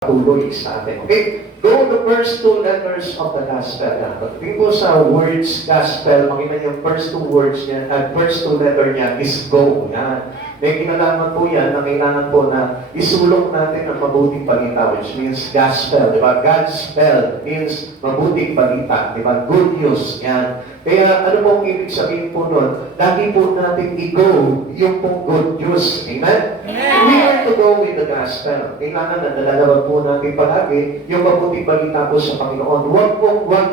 tuloy sa atin. Okay? Go the first two letters of the gospel. Pagdating po sa words gospel, makita niyo yung first two words niya, first two letter niya is go. Yan. May kinalaman po yan na kailangan po na isulong natin ang mabuting balita, which means gospel. Diba? Gospel means mabuting balita. Diba? Good news. Yan. Kaya ano pong ibig sabihin po nun? Lagi po natin i-go yung pong good news. Amen? Amen. We are to go with the gospel. Kailangan na nalalaman po natin palagi yung mabuting balita po sa Panginoon. Huwag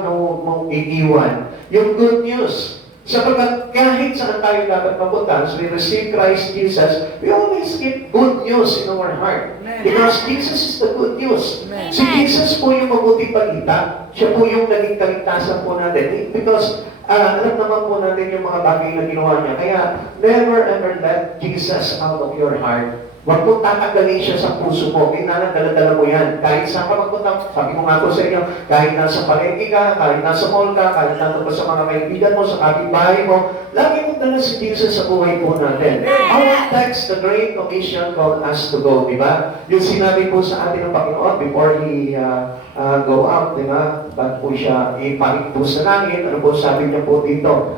mong iiwan yung good news. Sapagkat kahit saan tayo dapat mapunta, as we receive Christ Jesus, we always get good news in our heart. Amen. Because Jesus is the good news. Amen. Si Jesus po yung mabuting balita. Siya po yung naging kaligtasan po natin. Because alam naman po natin yung mga bagay na ginawa niya. Kaya never ever let Jesus out of your heart. Huwag mo tatanggalin siya sa puso mo. Kailangan dala-dala mo yan. Kahit saan ka magpunta, sabi ko nga po sa inyo, kahit nasa palengke ka, kahit nasa mall ka, kahit nandun pa sa mga kaibigan mo, sa kapitbahay mo, lagi mong dala si Jesus sa buhay po natin. Our text, the Great Commission, called us to go, di ba? Yung sinabi po sa atin ng Panginoon before He go out, di ba? Ba't po siya iparik po sa langit? Ano po sabi niya po dito?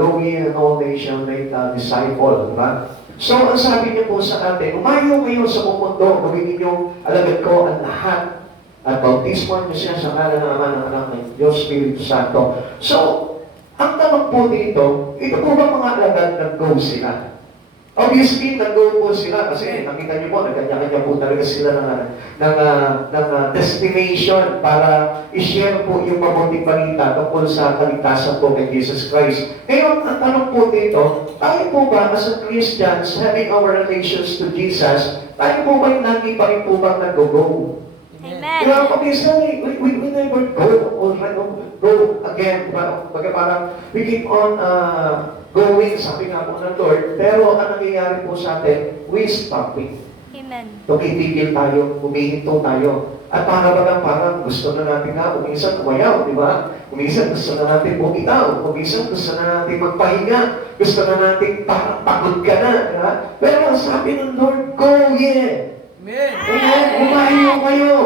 Go ye in all nations, make disciple, di ba? So, ang sabi niya po sa atin, umayo kayo sa mundo, gawin ninyong alagad ko ang lahat. At bautismo niyo siya sa ngalan ng Ama, ng Anak, ng Diyos, Espiritu Santo. So, ang tanong po dito, ito po ba mga alagad nag-go sila? Obviously, nag-go po sila kasi nakita niyo po, nagkanya-kanya po talaga sila ng destination para i-share po yung mabuting balita tungkol sa kaligtasan po kay Jesus Christ. Ngayon, ang tanong po dito, tayo po ba as a Christians having our relations to Jesus, tayo po ba yung lagi pa rin po bang nag-go? Amen. Diba, obviously, we never go again. Diba? Parang we keep on going, sabi nga po ng Lord, pero ang nangyayari po sa atin, we stopping. Amen. Tumitigil tayo, humihinto tayo. At parang gusto na natin nga, uminsan umayaw, di ba? Uminsan gusto na natin bumitaw, uminsan gusto na natin magpahinga, gusto na natin parang pagod ka na, di ba? Pero ang sabi ng Lord, go ye! Amen. Amen, humayo kayo!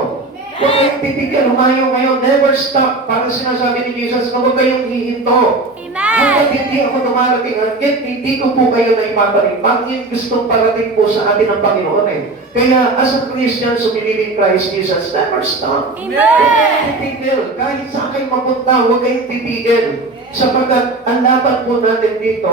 Huwag kayong titigil, humayo kayo, never stop. Parang sinasabi ni Jesus, huwag kayong hihinto. Hanggang hindi ako dumarating, hanggang hindi ko po kayo na ipaparinig. Pangin gustong parating po sa atin ng Panginoon eh. Kaya as a Christian, sumilip in Christ Jesus, never stop. Amen. Huwag kayong titigil. Kahit saan kayo mapunta, huwag kayong titigil. Sapagkat ang laban po natin dito,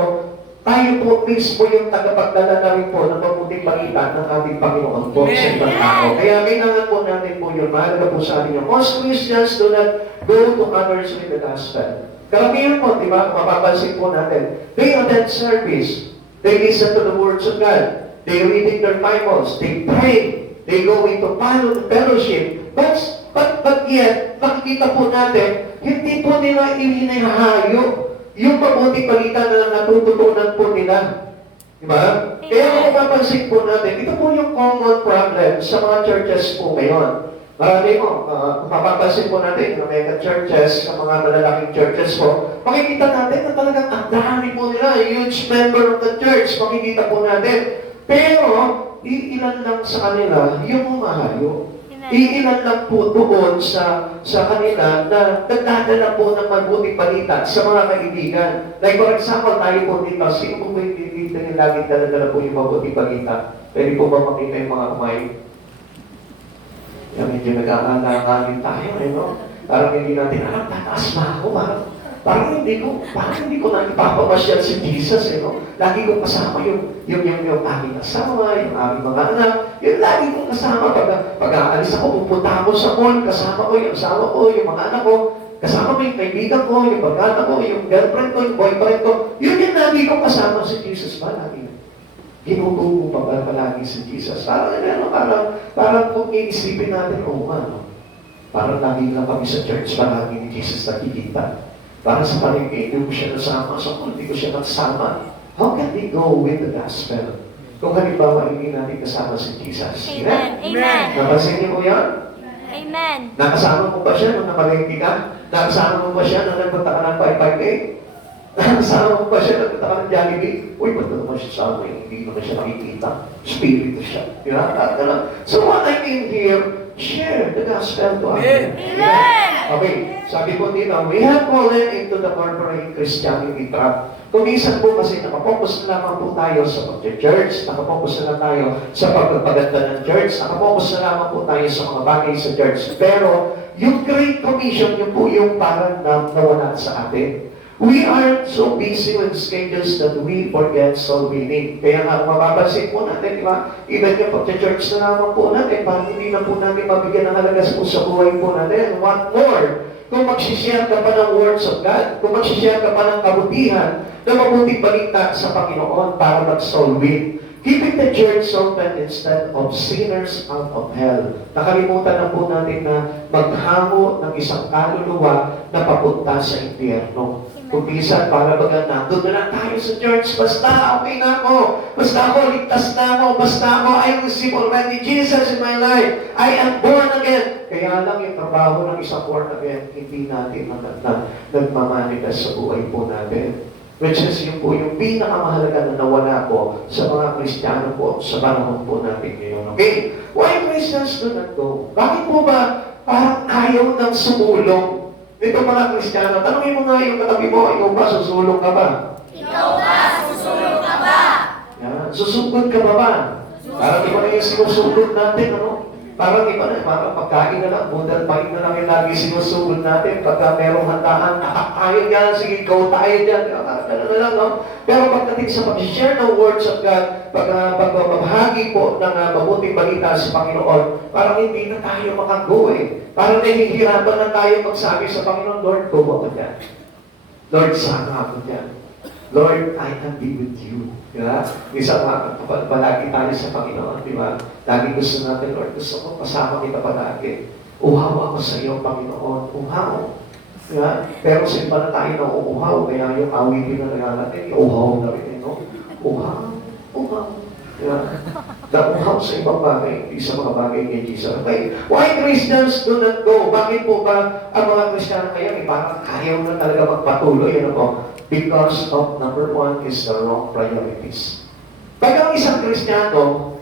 tayo po mismo yung tagapagdala na rin po ng mabuting balita ng ating Panginoon po sa ibang tao. Kaya kailangan po natin po yun. Mahalaga po sa atin yun. Most Christians do not go to others with the gospel. Karamihan po, di ba, mapapansin po natin, they attend service, they listen to the words of God, they reading their Bibles, they pray, they go into fellowship, but yet, makikita po natin, hindi po nila inihahayo yung mabuting balita na natututunan po nila. Di ba? Kaya kung mapapansin po natin, ito po yung common problem sa mga churches po ngayon. Marami mo, mapapansin po natin, yung mega churches, sa mga malalaking churches po, makikita natin na talagang ang dami po nila, huge member of the church, makikita po natin. Pero, iilan lang sa kanila yung umahayo. Iilan lang po doon sa kanila na nagdadala po ng mabuting balita sa mga kaibigan. Like for example, tayo po dito, sino po yung dito yung laging dala-dala po yung mabuting balita? Pwede po ba makita yung mga kumain? Yan, medyo nag-aangalin tayo, no? Parang hindi natin, tataas na ako, parang hindi ko na ipapapasyal si Jesus, no? Lagi kong kasama yung aking asawa, yung aking mga anak, yung lagi kong kasama pag aalis ako, pupunta ako sa mall, kasama ko yung asawa ko, yung mga anak ko, kasama ko yung kaibigan ko, yung pagkata ko, yung girlfriend ko, yung boyfriend ko, yun yung lagi kong kasama si Jesus ba, lagi. Ginutubo pa ba palagi si Jesus? Parang kung iisipin natin, no? Parang lagi lang kami sa church, palagi ni Jesus nakikita. Parang sa palengke, hindi ko siya nasama, sa kung hindi ko siya nasama. How can we go with the gospel? Kung halimbawa, hindi natin kasama si Jesus. Amen. Amen. Napansin niyo po yan? Amen. Nakasama mo ba siya nung namalengke ka? Nakasama mo ba siya nung nagpunta ka ng 5-5 Nakasama mo ba siya nagpunta ka ng Jollibee? Uy, ba't naman siya sa amin? Hindi naman siya nakikita. Spirito siya. So what I mean here, share the gospel to others. Amen. Okay, sabi po dito, we have fallen into the corporate Christianity trap. Kung minsan po kasi nakapokus na lamang po tayo sa pag-church, nakapokus na lang tayo sa pagpapaganda ng church, nakapokus na lamang po tayo sa mga bagay sa church. Pero yung Great Commission, yun po yung parang nawala sa atin. We are so busy with schedules that we forget soul winning. Kaya nga, mapapansin po natin, di ba? Even yung pag-church na lamang po natin, parang hindi na po natin mabigyan ng halaga po sa buhay po natin. What more? Kung magsishare ka pa ng words of God, kung magsishare ka pa ng kabutihan, na mabuting balita sa Panginoon para mag-soul win. Keeping the church open instead of sinners out of hell. Nakalimutan na po natin na maghango ng isang kaluluwa na papunta sa impyerno. Kung minsan, para baga nandun na lang tayo sa church, basta okay na ako, basta ako, ligtas na ako, basta ako, I receive already Jesus in my life, I am born again. Kaya lang yung trabaho ng isang born again, hindi natin nagmamanigas sa buhay po natin. Which is yung po yung pinakamahalaga na nawala po sa mga Kristiyano po sa panahon po natin ngayon. Okay? Why Christians do not go? Bakit po ba parang ayaw ng sumulong? Ito mga Kristiyano, tanongin mo nga yung katabi mo, ikaw ba susulong ka ba? Ikaw ba, susulong ka ba? Yan. Susugod ka ba ba? Parang iba na yung sinusugod natin, ano? Parang iba na, parang pagkain na lang, budal pain na lang yung lagi sinusugod natin. Pagka merong handaan, ayaw yan, sige, go tayo dyan. Gano'n na lang, no? Pero pagdating sa pag-share ng words of God, pagmamahagi po ng mabuting balita sa Panginoon, parang hindi na tayo makago eh. Parang nahihirapan na tayo magsabi sa Panginoon, Lord, go ako dyan. Lord, sana ako dyan. Lord, I can be with you. Diba? Isa palagi tayo sa Panginoon, di ba? Lagi gusto natin, Lord, gusto ko kasama kita palagi. Uhaw ako sa iyo, Panginoon. Uhaw. Diba? Pero sa iba na tayo na uuhaw, kaya yung awitin na nagalatin, uhaw na rin, no? Uhaw. Uhaw. Diba? Nauhaw sa ibang bagay, hindi sa mga bagay ni Jesus. Okay. Why Christians do not go? Bakit po ba ang mga Kristiyano ngayon, parang ayaw na talaga magpatuloy, ano po? Because of number one is the wrong priorities. Pag ang isang Kristiyano,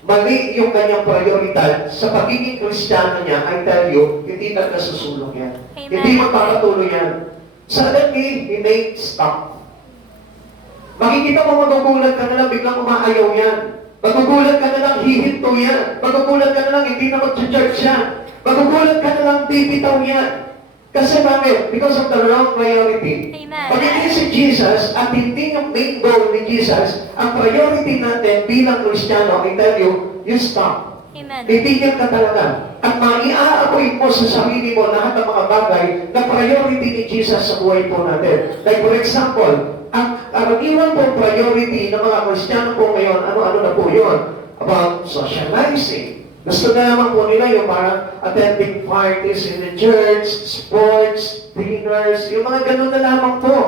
mali yung kanyang prioridad sa pagiging Kristiyano niya, I tell you, hindi na nasusulong yan. Amen. Hindi magpapatuloy yan. Suddenly, he may stop. Makikita mo magugulat ka na lang, biglang umaayaw yan. Magugulat ka na lang, hihinto yan. Magugulat ka na lang, hindi na mag-church yan. Magugulat ka na lang, bibitaw yan. Kasi bakit? Because of the wrong priority. Amen. Pag hindi si Jesus at hindi yung main goal ni Jesus, ang priority natin bilang Kristiyano, I tell you, you stop. Amen. Titigil ka talaga. At maiaapoy mo sa sarili mo lahat ng mga bagay na priority ni Jesus sa buhay po natin. Like for example, ang karaniwan po priority ng mga Kristiyano po ngayon, ano-ano na po yun? About socializing. Gusto na naman po nila yung parang attending parties in the church, sports, dinners, yung mga ganun na lamang po.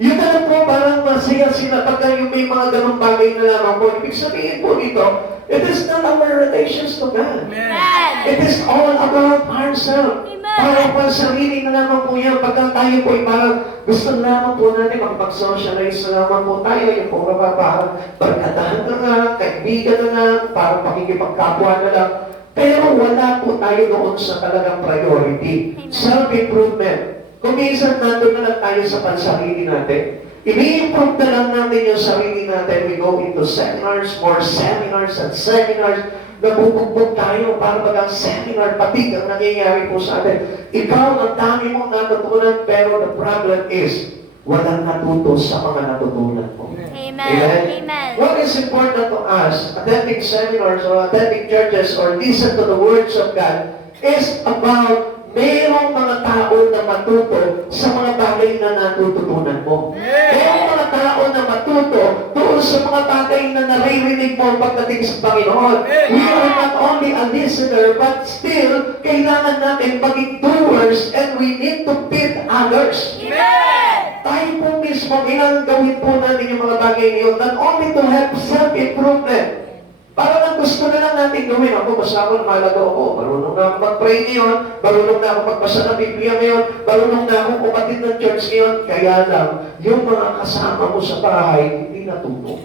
Yun na lang po, parang masaya sila pagka yung may mga ganung bagay na lamang po. Ibig sabihin po dito, it is not our relations to God. Amen. It is all about ourselves. Amen. Parang pang sarili na lamang po yan. Pagka tayo po ay parang gusto na lamang po natin makipag-socialize na lamang po tayo. Yung po parang barkadahan na lang, kaibigan na lang, parang pakikipagkapwa na lang. Pero wala po tayo noon sa talagang priority. Amen. Self-improvement. Kung minsan nandun na lang tayo sa pansarili natin, i-improve na lang natin yung sarili natin. We go into seminars, more seminars and seminars. Nabubugbog tayo para bagang seminar patig ang nangyayari po sa atin. Ikaw, ang dami mong natutunan, pero the problem is, walang natuto sa mga natutunan mo. Amen. Amen? Amen. What is important to us, attending seminars or attending churches or listen to the words of God, is about merong mga tao na matuto sa mga bagay na natututunan mo. Merong mga tao na matuto doon sa mga bagay na naririnig mo pagdating sa Panginoon. We are not only a listener, but still, kailangan natin maging doers and we need to feed others. Amen. Tayo po mismo, kailangan gawin po natin yung mga bagay niyon, not only to help self-improvement. Parang ang gusto na lang natin gawin. Ako, basta ako, malago ako. Marunong na ako mag-pray ngayon. Marunong na ako magbasa ng Biblia ngayon. Marunong na ako kumatid ng church ngayon. Kaya lang, yung mga kasama mo sa bahay, hindi natuto.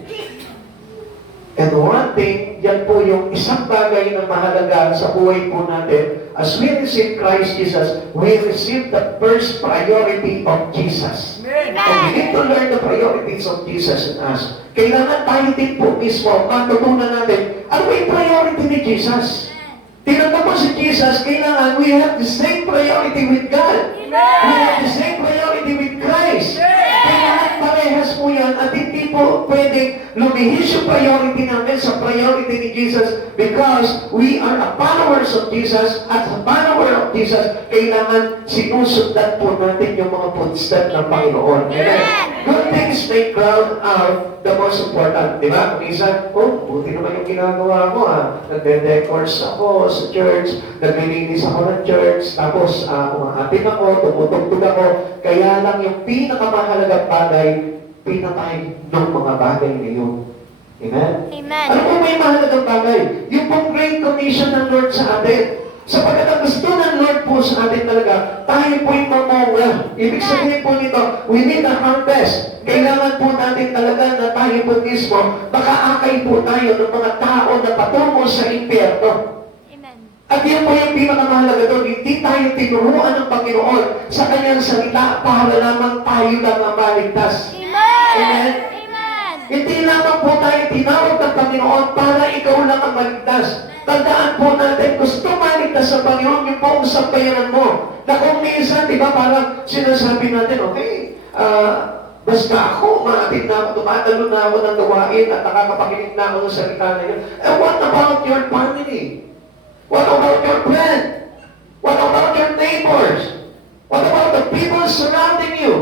And one thing, yan po yung isang bagay na mahalaga sa buhay po natin. As we receive Christ Jesus, we receive the first priority of Jesus. And we need to learn the priorities of Jesus in us. Kailangan tayo din po mismo matutunan natin, ano ba yung priority ni Jesus? Tinanong mo si Jesus, kailangan we have the same priority with God. We have the same priority with Christ. Kailangan parehas po yan at hindi po pwedeng lumihis yung priority namin sa priority ni Jesus because we are a followers of Jesus at a follower of Jesus, kailangan sinusundan po natin yung mga footsteps ng Panginoon. Amen. Good things may crown out the most important. Di ba? Minsan, buti naman yung ginagawa ko Nagde-decors ako sa church, naglilinis ako ng church, tapos umahatid ako, tumutugtog ako. Kaya lang yung pinakamahalagang bagay, pinatay ng mga bagay ngayon. Amen? Amen. Ano po may mahalagang bagay? Yung pong Great Commission ng Lord sa atin. Sapagkat ang gusto ng Lord po sa atin talaga, tayo po'y mamunga. Ibig sabihin po nito, we need a harvest. Kailangan po natin talaga na tayo po mismo, makaakay po tayo ng mga tao na patungo sa impyerno. Amen. At yun po yung pinakamahalaga doon, hindi tayo tinuruan ng Panginoon sa kanyang salita para lamang tayo lang ang maligtas. Amen. Amen. Amen. Hindi lamang po tayo tinawag ng Panginoon para ikaw lang ang maligtas. Tandaan po natin, gusto maligtas sa Panginoon, yung po ang sampayanan mo. Na kung minsan, di ba, parang sinasabi natin, okay, basta ako, maatid na ako, tumatalo na ako ng gawain at nakakapakinig na ako ng salita na yun. What about your family? What about your friend? What about your neighbors? What about the people surrounding you?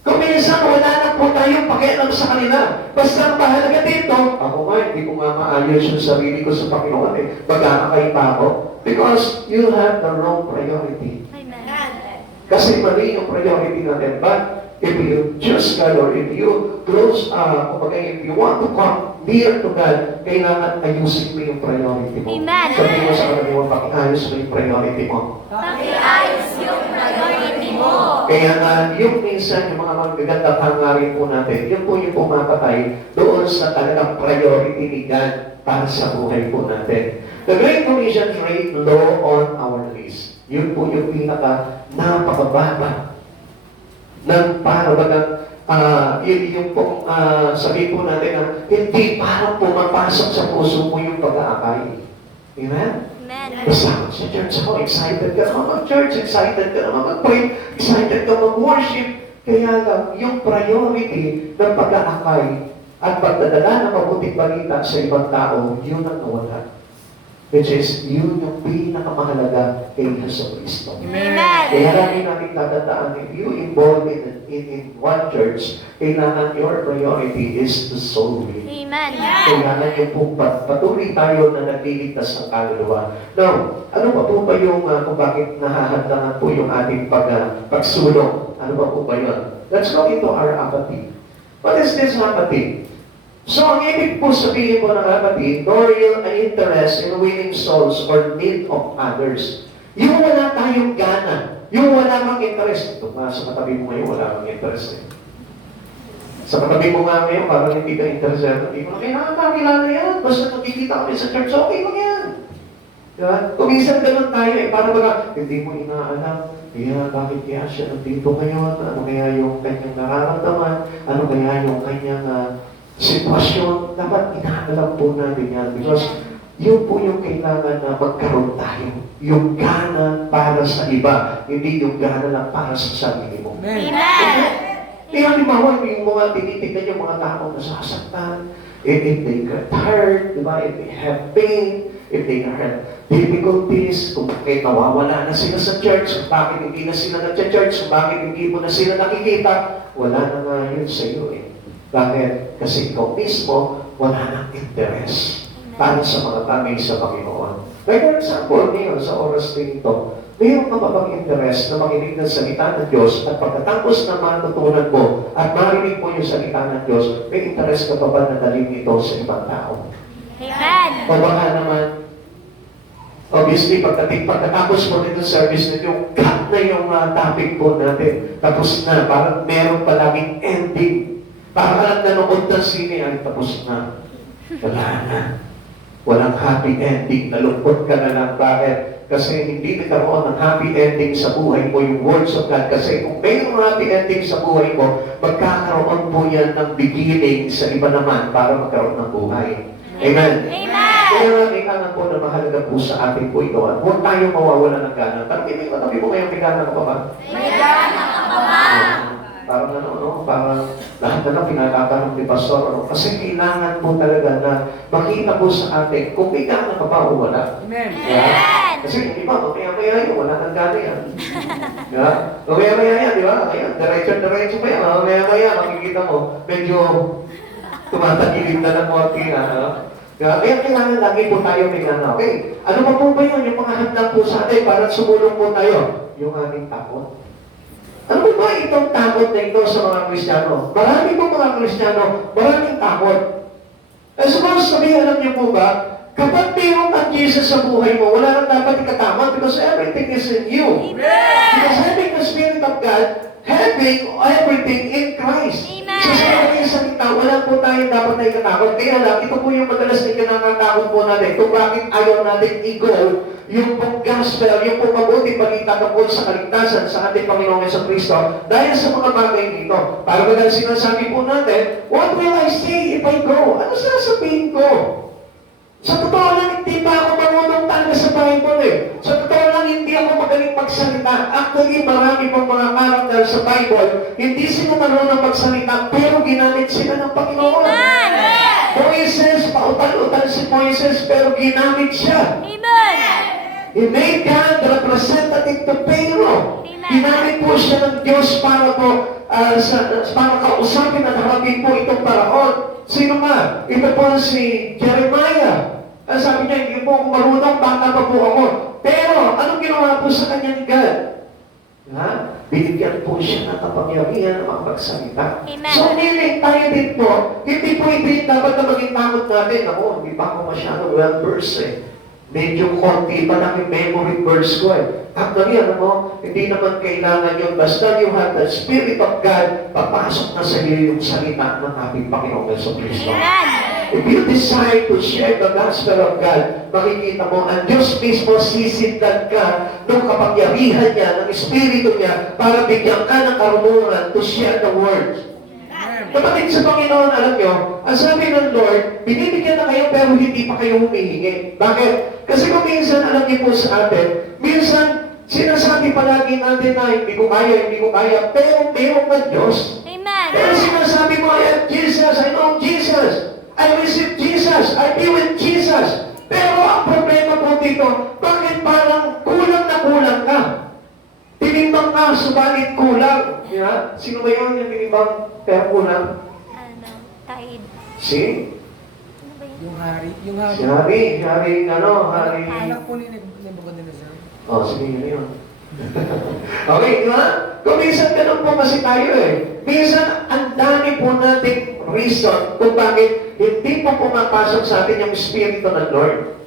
Kung minsan wala na po tayong pakialam sa kanila. Basta ang mahalaga dito, ako nga, hindi ko nga maayos yung sarili ko sa Panginoon Mag-aakay pa ako. Because you have the wrong priority. Amen. Kasi mali yung priority natin. But if you choose God or if you close, if you want to come near to God, kailangan ayusin mo yung priority mo. Amen. Sabihin mo sa kanila, pakiayos mo yung priority mo. Pakiayos yung priority mo. Kaya yung minsan, yung mga magagandang hangarin po natin, yun po yung pumapatay doon sa talagang priority ni God para sa buhay po natin. The Great Commission rate low on our list. Yun po yung napakababa ng para bagang yung pong sabihin po natin na hindi parang pumapasok sa puso mo yung pag-aakay. Amen? Amen. Kasama sa church ako, excited ka naman mag-church, excited ka naman mag-pray, excited ka mag-worship. Kaya lang, yung priority ng pag-aakay at pagdadala ng mabuting balita sa ibang tao, yun ang nawala. Which is, yun yung pinakamahalaga kay Yesu Cristo. Amen. Kaya lagi natin tatandaan, if you involve in one church, kailangan your priority is the soul winning. Amen. Kailangan yung po patuloy tayo na nagliligtas ng kaluluwa. Now, ano pa po ba yung kung bakit nahahadlangan po yung ating pagsulong? Ano ba po ba yun? Let's go into our apathy. What is this apathy? So, ang ibig po sabihin po ng apathy, no real interest in winning souls or need of others. Yung wala tayong gana, yung wala kang interest. Ito nga, sa katabi mo ngayon, wala kang interest Sa katabi mo nga ngayon, parang hindi ka interesado. Hindi mo na kailangan makakilala yan. Basta nakikita kami sa church, okay lang yan. Diba? Kung minsan ganun tayo parang baga, hindi mo inaalam. Bakit kaya siya nandito ngayon? Ano kaya yung kanyang nararamdaman? Ano kaya yung kanyang sitwasyon? Dapat inaalam po natin yan. Because yun po yung kailangan na magkaroon tayo. Yung gana para sa iba. Hindi yung gana lang para sa sarili mo. Amen. Kaya halimbawa, yung mga tinitignan yung mga tao nasasaktan, if they get hurt, diba? If they have pain, if they have difficulties, kung bakit nawawala na sila sa church, kung bakit hindi na sila nag-church, kung bakit hindi mo na sila nakikita, wala na nga yun sa iyo Bakit? Kasi ikaw mismo, wala nang interest para sa mga bagay sa Panginoon. Like for example, ngayon sa oras din ito, mayroon ka ba bang interest na makinig ng salita ng Diyos at pagkatapos na matutunan mo at marinig mo yung salita ng Diyos, may interest ka pa ba na dalhin ito sa ibang tao? Amen. O baka naman, obviously, pagkatapos mo nito service na yung cut na yung topic po natin, tapos na, parang meron palaging ending. Parang alam nanood ng sine, ay tapos na. wala na. Walang happy ending. Nalungkot ka na lang. Bakit? Kasi hindi nagkaroon ng happy ending sa buhay mo yung words of God. Kasi kung mayroong happy ending sa buhay mo, magkakaroon po yan ng beginning sa iba naman para magkaroon ng buhay. Amen? Amen. Kaya kailangan po na mahalaga po sa atin po ito. At huwag tayong mawawala ng gana. Tanongin mo, tabi mo ngayon, may gana ka pa ba? May gana ka pa ba? Parang ano, no? Parang lahat na lang pinatatanong ni Pastor. Ano? Kasi kailangan po talaga na makita po sa atin kung may gana ka pa o wala. Amen. Yeah. Kasi yung iba, mamaya-maya yun, wala nang gana yan. Yeah? Mamaya-maya yan, di ba? Ayan, diretso-diretso pa yan. Mamaya-maya, makikita mo, medyo tumatagilid na ng konti na. Ano? Kaya kailangan lagi po tayo may gana. Okay, ano pa po ba yun? Yung mga handang po sa atin para sumulong po tayo. Yung aming takot. Ano ba itong takot na ito sa mga Kristiyano? Marami po mga Kristiyano, maraming takot. Suppose sabihin, alam niyo po ba, kapag mayroong ang Jesus sa buhay mo, wala nang dapat ikatakot because everything is in you. Because having the Spirit of God, having everything in Christ. Amen. So sa mga salita, wala po tayo dapat na ikatakot. Kaya lang, ito po yung madalas na ikinakatakot po natin kung bakit ayaw natin i-go yung pong gospel, yung pong mabuting balita tungkol sa kaligtasan sa ating Panginoong Jesucristo dahil sa mga bagay dito. Para ba dahil sinasabi po natin, what will I say if I go? Ano sasabihin ko? Sa totoo lang, hindi pa ako marunong talaga sa Bible eh. Sa totoo lang, hindi ako magaling magsalita. Actually, marami pong mga karakter sa Bible, hindi sila marunong magsalita, pero ginamit sila ng Panginoon. Amen. Moises, pautal-utal si Moises, pero ginamit siya. Amen. He made God the representative to Pharaoh. Amen. Ginamit po siya ng Diyos para po, para kausapin at harapin po itong paraon. Sino nga? Ito po si Jeremiah. Sabi niya, hindi po ako marunong, bata pa po ako. Pero, anong ginawa po sa kanya ni God? Ha? Binigyan po siya ng kapangyarihan ng makapagsalita. Amen. So, meaning tayo din po, hindi po ito yung dapat na maging takot natin. Ako, hindi pa ako masyado well-versed eh. Medyo konti pa lang yung memory verse ko eh. Actually, ano mo, hindi naman kailangan yun. Basta you have the Spirit of God, papasok na sa iyo yung salita ng ating Panginoong Jesucristo. Amen. If you decide to share the gospel of God, makikita mo, ang Diyos mismo sisindan ka ng kapangyarihan niya, ng Espiritu niya, para bigyan ka ng karunungan to share the word. Kapatid sa Panginoon, alam nyo, ang sabi ng Lord, binibigyan na kayo pero hindi pa kayo humihingi. Bakit? Kasi kung minsan, alam niyo po sa atin, minsan, sinasabi palagi natin na hindi ko kaya, pero mayroon ng Diyos. Amen. Pero sinasabi mo, I have Jesus, I know Jesus, I receive Jesus, I be with Jesus. Pero ang problema po dito, bakit parang kulang na kulang ka? Tinimbang ka, subalit kulang. Yeah? Sino ba yun yung tinimbang pero kulang? Ano? Taid. Si? Ano ba yun? Yung hari. Yung hari. Si Hari. Hari. Anak po ni Nebuchadnezzar. Oh, sige, yun yun. Okay, di ba? Kung minsan ganun po kasi tayo eh. Minsan, ang dami po nating reason kung bakit hindi po pumapasok sa atin yung Espiritu ng Lord.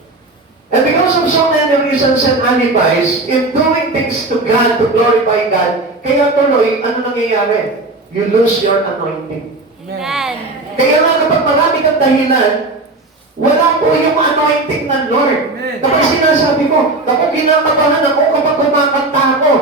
And because of so many reasons and alibis, in doing things to God, to glorify God, kaya tuloy, ano nangyayari? You lose your anointing. Amen. Kaya nga kapag marami kang dahilan, wala po yung anointing ng Lord. Kapag sinasabi ko, naku, kinakabahan ako kapag kumakanta ako.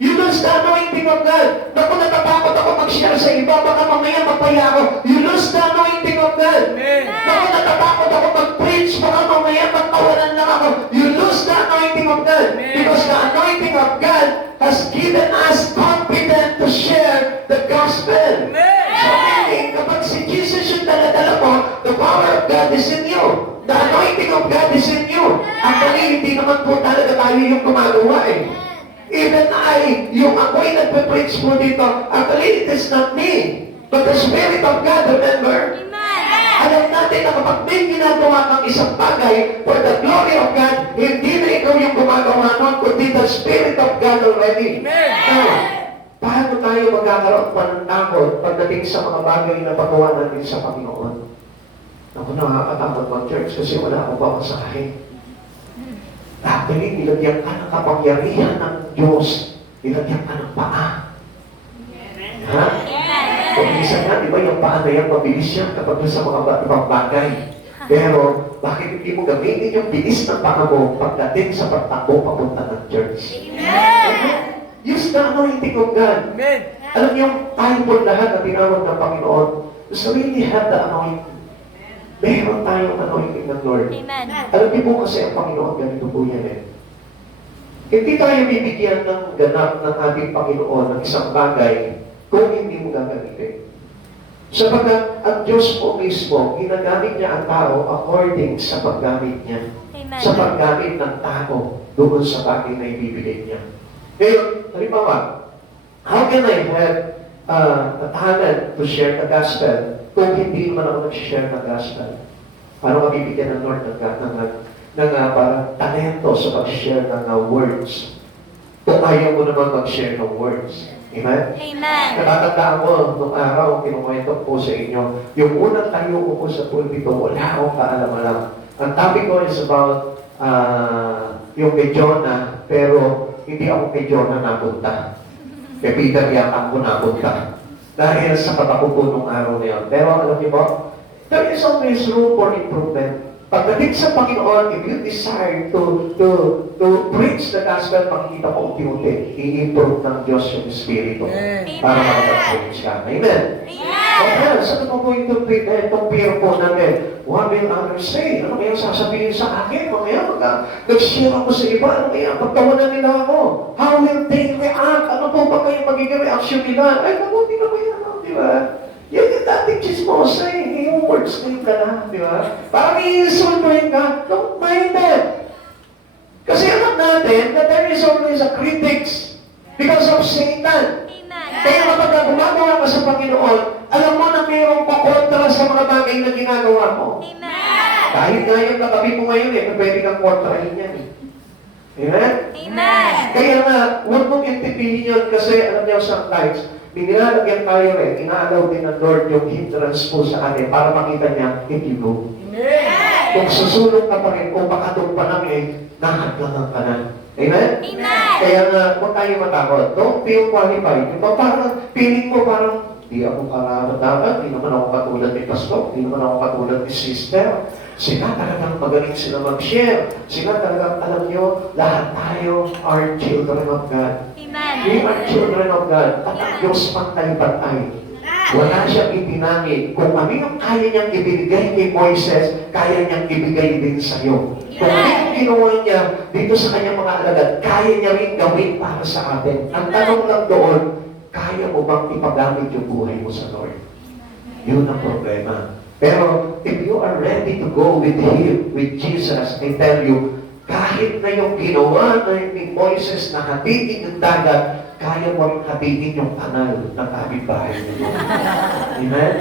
You lose the anointing of God. Naku, natatakot ako mag-share sa iba, baka mamaya mapaya ako. You lose the anointing of God. Naku, natatakot ako mag-preach, baka mamaya magtawanan lang ako. You lose the anointing of God. Because the anointing of God has given us confidence to share the gospel. So meaning, kapag si Jesus yung dala-dala mo, the power of God is in you. The anointing of God is in you. Actually, hindi naman po talaga tayo yung gumagawa eh. Even yung ako'y nagpe-preach po dito, actually, it is not me. But the Spirit of God, remember? Amen. Alam natin na kapag may ginagawa kang isang bagay for the glory of God, hindi na ikaw yung gumagawa nun, kundi the Spirit of God already. Now, paano tayo magkakaroon pa ng takot pagdating sa mga bagay na pagawa natin sa Panginoon? Ako nakakatakot mag-church kasi wala akong pamasahe. Actually, nilagyan ka ng kapangyarihan ng Diyos. Nilagyan ka ng paa. Ha? Kung minsan nga, di ba yung paa na yan, mabilis yan kapag sa mga ibang bagay. Pero, bakit hindi mo gamitin yung bilis ng paa mo pagdating sa pagtakbo papunta ng church? Amen. Use the anointing of God. Amen. Alam niyo, tayo po lahat na tinawag ng Panginoon, so really have the anointing. Meron tayong anointing ng Lord. Amen. Alam niyo po kasi ang Panginoon, ganito po yan eh. Hindi tayo bibigyan ng ganap ng ating Panginoon ng isang bagay kung hindi mo gagamitin. Sapagkat ang Diyos po mismo, ginagamit niya ang tao according sa paggamit niya. Amen. Sa paggamit ng tao doon sa bagay na ibibigay niya. Ngayon, halimbawa, how can I have a talent to share the gospel kung hindi naman ako nag-share ng gospel? Paano ka bibigyan ng Lord ng parang talento sa pag-share ng words? Kung ayaw mo naman mag-share ng words. Amen? Amen. Natatandaan ko, nung araw, kinukwento ko sa inyo, yung unang tayo ko po sa pulpito, wala akong kaalam-alam. Ang topic ko is about yung kay Jonah, pero hindi ako kay Jonah napunta. Kay Peter yata ako napunta. Dahil sa katako po nung araw na yun. Pero alam niyo po, there is always room for improvement. Pagdating sa Panginoon, if you desire to preach the gospel, makikita ko unti-unti, i-improve ng Diyos yung Espiritu para makapag-preach ka. Amen? Okay, sa ito po itong peer po namin, what will others say? Ano kaya sasabihin sa akin? Mamaya nag-share ako sa iba, ano kaya pagtawanan nila ako? How will they react? Ano po ba kayo magiging reaction nila? Ay, mabuti na ba yan? Di ba? Yan yung dating chismosa eh. Yung words na yun ka na, di ba? Parang i-insultuhin ka, don't mind them. Kasi alam natin that there is always a critics because of Satan. Amen. Kaya kapag gumagawa ka sa Panginoon, alam mo na mayroong pakontra sa mga bagay na ginagawa mo. Amen. Kahit nga yung katabi mo ngayon eh, pwede kang kontrahin yan eh. Amen? Amen. Kaya nga, huwag mong intindihin yun kasi alam niyo sometimes, nilalagyan tayo eh, inaalaw din ng Lord yung hindrance po sa atin para makita niya, hindi go. Amen. Kung susulong ka pa rin, o baka doon pa lang eh, nakaglangan ka na. Amen? Amen. Kaya nga, huwag tayo matakot. Don't feel qualified. Diba parang, feeling mo parang, di ako karapat-dapat, di naman ako katulad ni Pastor, di naman ako katulad ni Sister. Sila talagang magaling sila mag-share. Sila talagang, alam nyo, lahat tayo are children of God. Amen. We are children of God. At ang Diyos pantay-pantay. Wala siyang itinangin. Kung ano yung kaya niyang ibigay kay Moises, kaya niyang ibigay din sa iyo. Kung ano yung ginawa niya dito sa kanyang mga alagad, kaya niya rin gawin para sa atin. Ang tanong lang doon, kaya mo bang ipagamit yung buhay mo sa Lord? Yun ang problema. Pero if you are ready to go with Him, with Jesus, I tell you, kahit na yung ginawa ni Moises na hatiin yung dagat, kaya mo rin hatiin yung kanal ng aming bahay ninyo. Amen?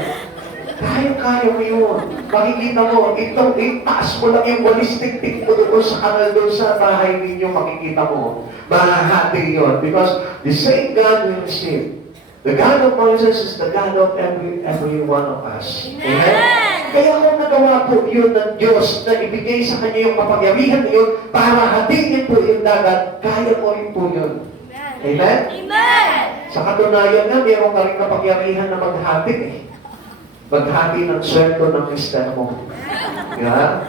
Kaya mo yun. Makikita mo, itaas mo lang yung ballistic mo doon sa kanal doon sa bahay ninyo, makikita mo. Mahahati yun. Because the same God will receive. The God of Moses is the God of every one of us. Amen? Kaya kung nagawa po yun ng Diyos na ibigay sa Kanya yung kapangyarihan yun para hatiin po yung dagat, kaya mo rin po yun. Amen? Amen. Sa katunayan nga, mayroon ka rin kapangyarihan na maghati eh. Maghati ng sweldo ng Kristiyano mo. Yeah?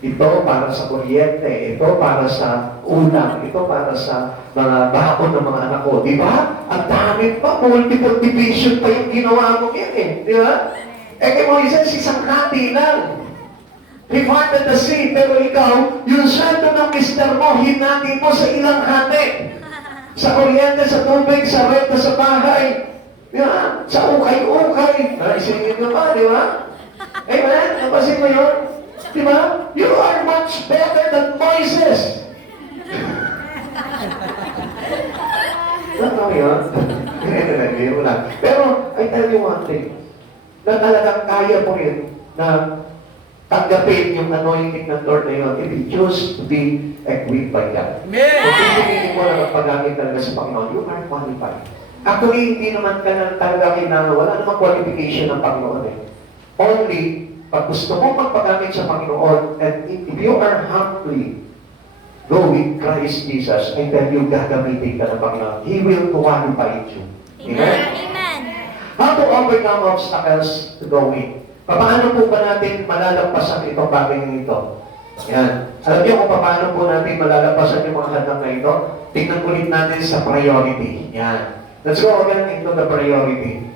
Ito para sa kuryente, ito para sa ulam, ito para sa mga bakon ng mga anak ko. Di ba? Ang dami pa, multiple division pa yung ginawa mo yan eh. Di ba? Eh kay Moises, isang hati lang. He parted the sea, pero ikaw, yung sweldo ng mister mo, hinati mo sa ilang hati. Sa kuryente, sa tubig, sa renta, sa bahay. Di ba? Sa ukay-ukay. Isingin mo pa, di ba? Amen? Napasin mo yun? Di ba? You are much better than Moises. Tama yun? Hindi mo lang. Pero, I tell you one thing. Na talagang kaya mo rin na tanggapin yung anointing ng Lord na yun if you choose to be equipped by God. Amen. Kung pipiliin mo na magpagamit talaga sa Panginoon, you are qualified. Actually, hindi naman ka na talaga kailangan, wala namang qualification ng Panginoon eh. Only, pag gusto mo magpagamit sa Panginoon, and if you are humbly go with Christ Jesus, I tell you, gagamitin ka ng Panginoon. He will qualify you. Amen. Amen. How to overcome obstacles to going? Paano po ba natin malalampasan itong bagay nito? Yan. Alam niyo kung paano po natin malalampasan yung mga hadlang na ito? Tingnan ulit natin sa priority. Yan. Let's go again into the priority.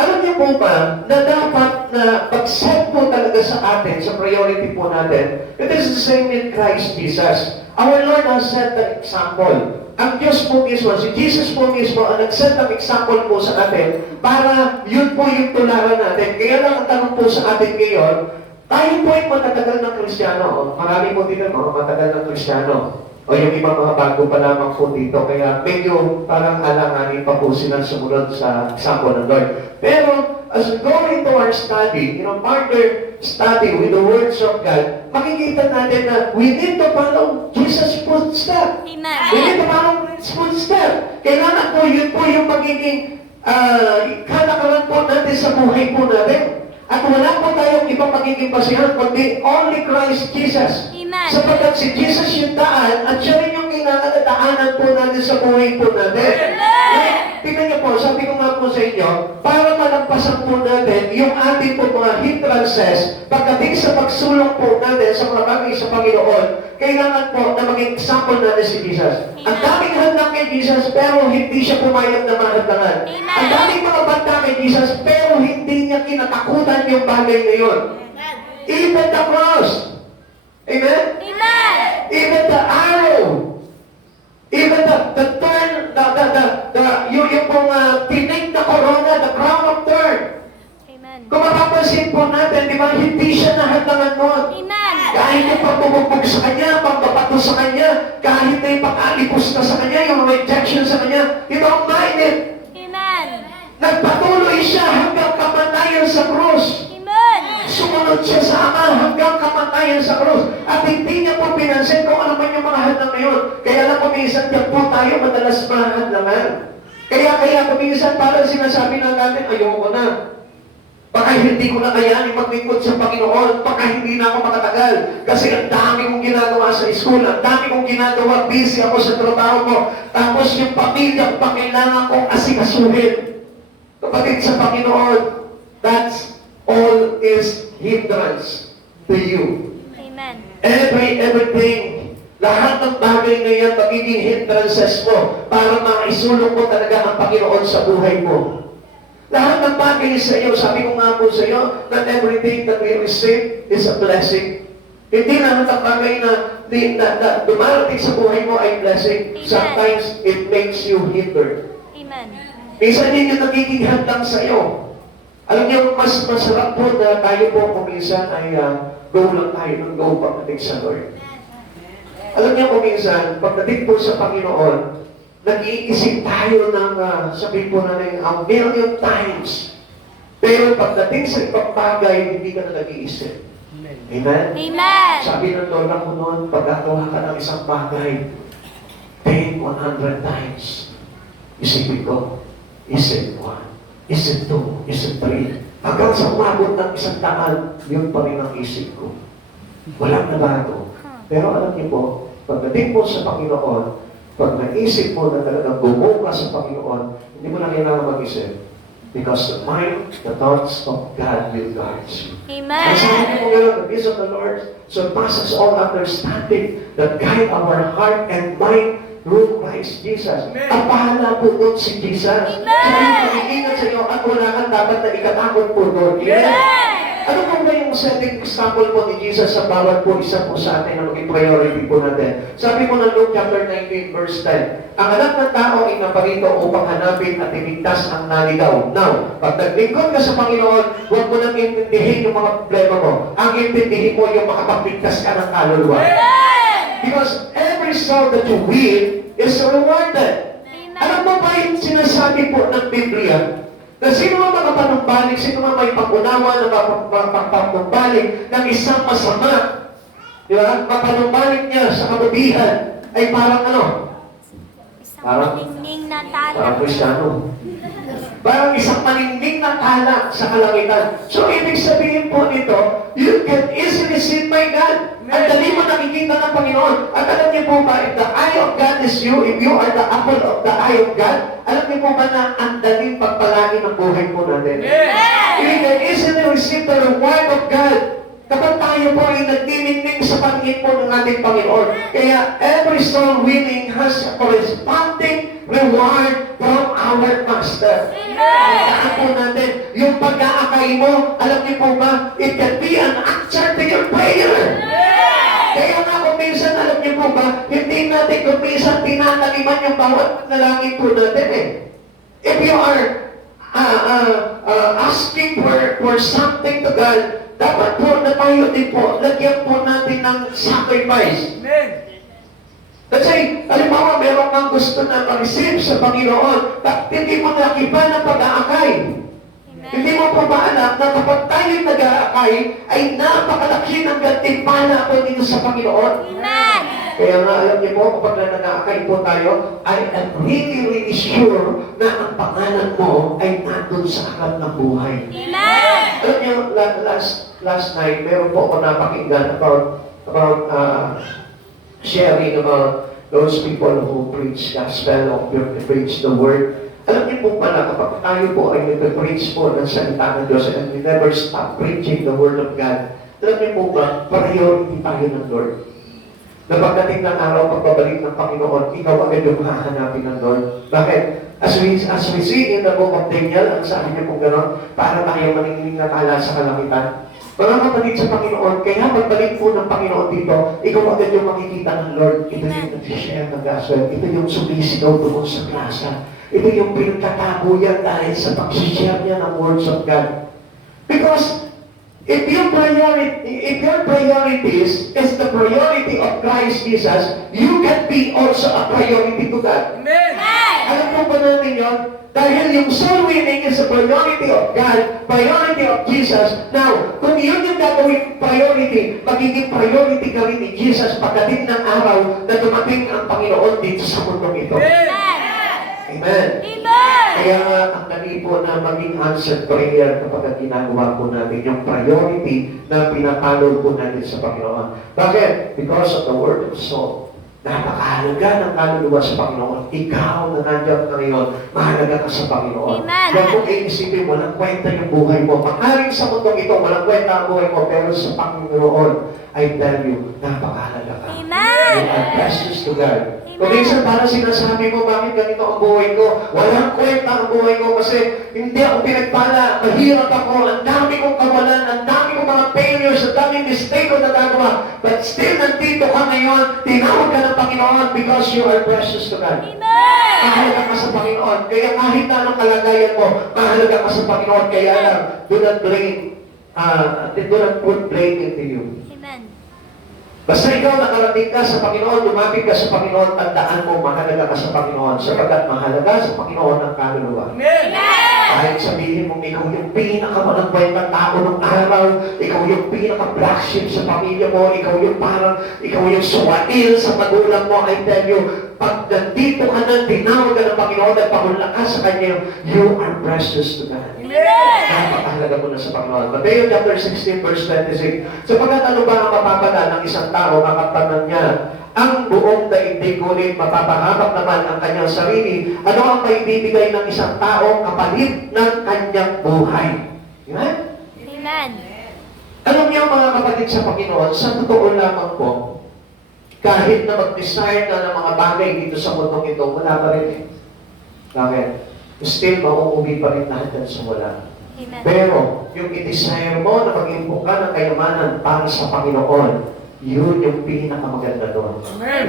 Alam niyo po ba na dapat na pag-set po talaga sa atin, sa priority po natin, it is the same with Christ Jesus. Our Lord has set the example. Ang Diyos po mismo, si Jesus po mismo, ang nag-set ng example po sa atin para yun po yung tularan natin. Kaya lang ang tanong po sa atin ngayon, tayo po ay matatagal ng Kristiyano. Marami po dito mga matagal ng Kristiyano. O yung ibang mga bago pa lamang po dito. Kaya medyo parang alanganin pa po silang sumunod sa example ng Lord. Pero as we go into our study, further study with the words of God, makikita natin na we need to follow Jesus' footsteps. Amen. We need to follow His footsteps. Kailangan po yun po yung magiging kalakaran po natin sa buhay po natin. At wala po tayong ibang magiging basihan kundi only Christ Jesus. Amen. Sapagkat si Jesus yung daan at siya rin yung kinakadaanan po natin sa buhay po natin. Tingnan niyo po, sabi ko nga po sa inyo, para malampasan po natin yung ating po mga hindrances pagdating sa pagsulong po natin sa mga bagay sa Panginoon, kailangan po na maging example natin si Jesus. Ang daming hadlang kay Jesus pero hindi siya pumayag na mahadlangan. Ang daming mga banta kay Jesus pero hindi niya kinatakutan yung bagay na yun. Even the cross. Amen? Amen. Even the arrow. Even the turn, yung pong tinig na corona, the crown of thorn. Amen. Kung mapapansin po natin, di ba, hindi siya nahadlangan nun. Amen. Kahit yung pagbubugbog sa kanya, pagbabato sa kanya, kahit na yung pag-alipos na sa kanya, yung rejection sa kanya, ito ang mainit. Amen. Nagpatuloy siya hanggang kamatayan sa krus. Amen. Sumunod siya sa Ama hanggang kamatayan sa krus. At hindi niya po pinansin kung ano man yung mga hadlang na yun. Kaya lang kuminsan niya po tayo madalas mahadlangan. Kaya kuminsan parang sinasabi na natin, ayoko na. Baka hindi ko na kayanin maglingkod sa Panginoon. Baka hindi na ako makatagal. Kasi ang dami kong ginagawa sa school. Ang dami kong ginagawa. Busy ako sa trabaho ko. Tapos yung pamilya pa kailangan kong asikasuhin. Kapatid sa Panginoon, that's all is hindrance to you. Amen. Everything, lahat ng bagay na yan, magiging hindrances mo para maisulong mo talaga ang Panginoon sa buhay mo. Lahat ng bagay sa iyo, sabi ko nga po sa iyo, not everything that we receive is a blessing. Hindi lahat ng bagay na dumarating sa buhay mo ay blessing. Amen. Sometimes it makes you hindered. Amen. Minsan din yung nagiging hadlang sa iyo. Alam niyo, mas masarap po na tayo po kung minsan ay go lang tayo ng go pagdating sa Lord. Alam niyo kung minsan, pagdating po sa Panginoon, nag-iisip tayo ng, sabihin po natin, a million times. Pero pagdating sa ibang bagay, hindi ka na nag-iisip. Amen? Amen. Sabi ng Lola ko noon, pagkagawa ka ng isang bagay, 10, 100 times. Isipin ko, is it 1? Is it 2? Is it 3? Hanggang sa umabot ng 100, yun pa rin ang isip ko. Walang nabago. Pero alam niyo po, pagdating po sa Panginoon, pag naisip mo na talagang bumuo ka sa Panginoon, hindi mo na kailangan mag-isip. Because the mind, the thoughts of God will guide you. Amen. Sabi mo ngayon, the peace of the Lord surpasses all understanding that guide our heart and mind through Christ Jesus. Ang bahala po doon si Jesus. Amen. Sabi ko, iingat sa iyo at wala kang dapat na ikatakot po doon. Amen. Ano po ba yung setting example po ni Jesus sa bawat po isa po sa atin na maging priority po natin? Sabi po ng Luke chapter 19 verse 10, ang anak ng tao ay naparito upang hanapin at iligtas ang naligaw. Now, pag naglingkod ka sa Panginoon, huwag mo nang intindihin yung mga problema mo. Ang intindihin mo yung makapagligtas ka ng kaluluwa. Because every soul that you win is rewarded. Alam mo ba yung sinasabi po ng Biblia? Na sino man makapanumbalik, sino man may pag-unawa na makapanumbalik ng isang masama, di ba? Mapanumbalik niya sa kabutihan, ay parang ano? Isang malingning na tala. Parang Kristiyano. Parang isang maningning na tala sa kalangitan. So, ibig sabihin po nito, you can easily see by God. Ang dali mo nakikita ng Panginoon. At alam niyo po ba, if the eye of God is you, if you are the apple of the eye of God, alam niyo po ba na ang daling pagpalagi ng buhay po natin? You can easily will receive the reward of God. Kapag tayo po ay nagniningning sa paningin po ng ating Panginoon. Kaya every soul winning has a corresponding reward from our Master. Kaya po natin, yung pag-aakay mo, alam niyo po ba, it can be an answer to your prayer. Kaya nga kung minsan, alam niyo po ba, hindi natin kung minsan tinataliman yung bawat panalangin po natin eh. If you are asking for something to God, dapat po na tayo din po, lagyan po natin ng sacrifice. Amen. Kasi, halimbawa, meron kang gusto na ma-receive sa Panginoon, bakit hindi mo nakiba ng pag-aakay? Hindi mo pa ba alam na kapag tayo nag-aakay, ay napakalaki ng gantimpala po dito sa Panginoon? Amen. Kaya nga alam niyo po, kapag nag-aakay po tayo, I am really sure na ang pangalan mo ay nandun sa aklat ng buhay. Amen. Alam niyo, last night, meron po ako napakinggan about sharing about those people who preach gospel, who preach the word. Alam niyo po pala, kapag tayo po ay nag-preach po ng salita ng Diyos and we never stop preaching the word of God, alam niyo po ba, priority tayo ng Lord. Na pagdating ng araw, pagbabalik ng Panginoon, ikaw agad yung hahanapin ng Lord. Bakit? As we see in the book of Daniel, ang sabi niya po gano'n, para tayo maningning na tala sa kalangitan. Mga kapatid sa Panginoon, kaya pagbalik po ng Panginoon dito, ikaw agad yung makikita ng Lord. Ito yung nag-share ng gospel. Ito yung sumisigaw doon sa klasa. Ito yung pinagkatabuyan dahil sa pag-share niya ng words of God. Because if your priorities is the priority of Christ Jesus, you can be also a priority to God. Amen. Alam po ba natin yun? Dahil yung soul winning is a priority of God, priority of Jesus. Now, kung yun yung gagawin priority, magiging priority ka rin ni Jesus pagdating ng araw na dumating ang Panginoon dito sa mundong ito. Amen. Kaya nga, ang dali po na maging answered prayer kapag ginagawa po natin yung priority na pinapalo po natin sa Panginoon. Bakit? Because of the word of soul. Napakahalaga ng kaluluwa sa Panginoon. Ikaw na nandiyan ka ngayon, mahalaga ka sa Panginoon. Amen. Huwag mong iisipin, walang kwenta yung buhay mo. Pagkaling sa mundong ito, walang kwenta ang buhay mo. Pero sa Panginoon, I tell you, napakahalaga ka. Amen. You are precious to God. Kung minsan parang sinasabi mo, bakit ganito ang buhay ko? Walang kwenta ang buhay ko kasi hindi ako pinagpala. Mahirap ako. Ang dami kong kawalan. Ang dami kong mga failures. Ang daming mistake ko nagagawa. But still, nandito ka ngayon. Tinawag ka ng Panginoon because you are precious to God. Amen. Mahalaga ka sa Panginoon. Kaya kahit na anong kalagayan mo, mahalaga ka sa Panginoon. Kaya lang, do not put blame into you. Amen. Basta ikaw nakarating ka sa Panginoon, lumapit ka sa Panginoon, tandaan mo, mahalaga ka sa Panginoon, sapagkat mahalaga sa Panginoon ang kaluluwa. Amen. Kahit sabihin mo, ikaw yung pinakamalagway na tao ng araw, ikaw yung pinaka-black sheep sa pamilya mo, ikaw yung suwail sa magulang mo, I tell you, pag nandito ka na, tinawag ka ng Panginoon at pamulak ka sa Kanya, you are precious to God. Napakahalaga mo na sa Panginoon. Mateo chapter 16 verse 26. Sapagkat ano ba ang mapapala ng isang tao kapag niya ang buong daigdig, ngunit mapapahamak naman ang kanyang sarili? Ano ang maibibigay ng isang tao kapalit ng kanyang buhay? Amen? Amen. Alam niyo mga kapatid sa Panginoon, sa totoo lamang po, kahit na mag-desire ka ng mga bagay dito sa mundong ito, wala pa rin eh. Bakit? Still, mauuwi pa rin lahat yan sa wala. Amen. Pero, yung i-desire mo na mag-impok ka ng kayamanan para sa Panginoon, yun yung pinakamaganda doon. Amen.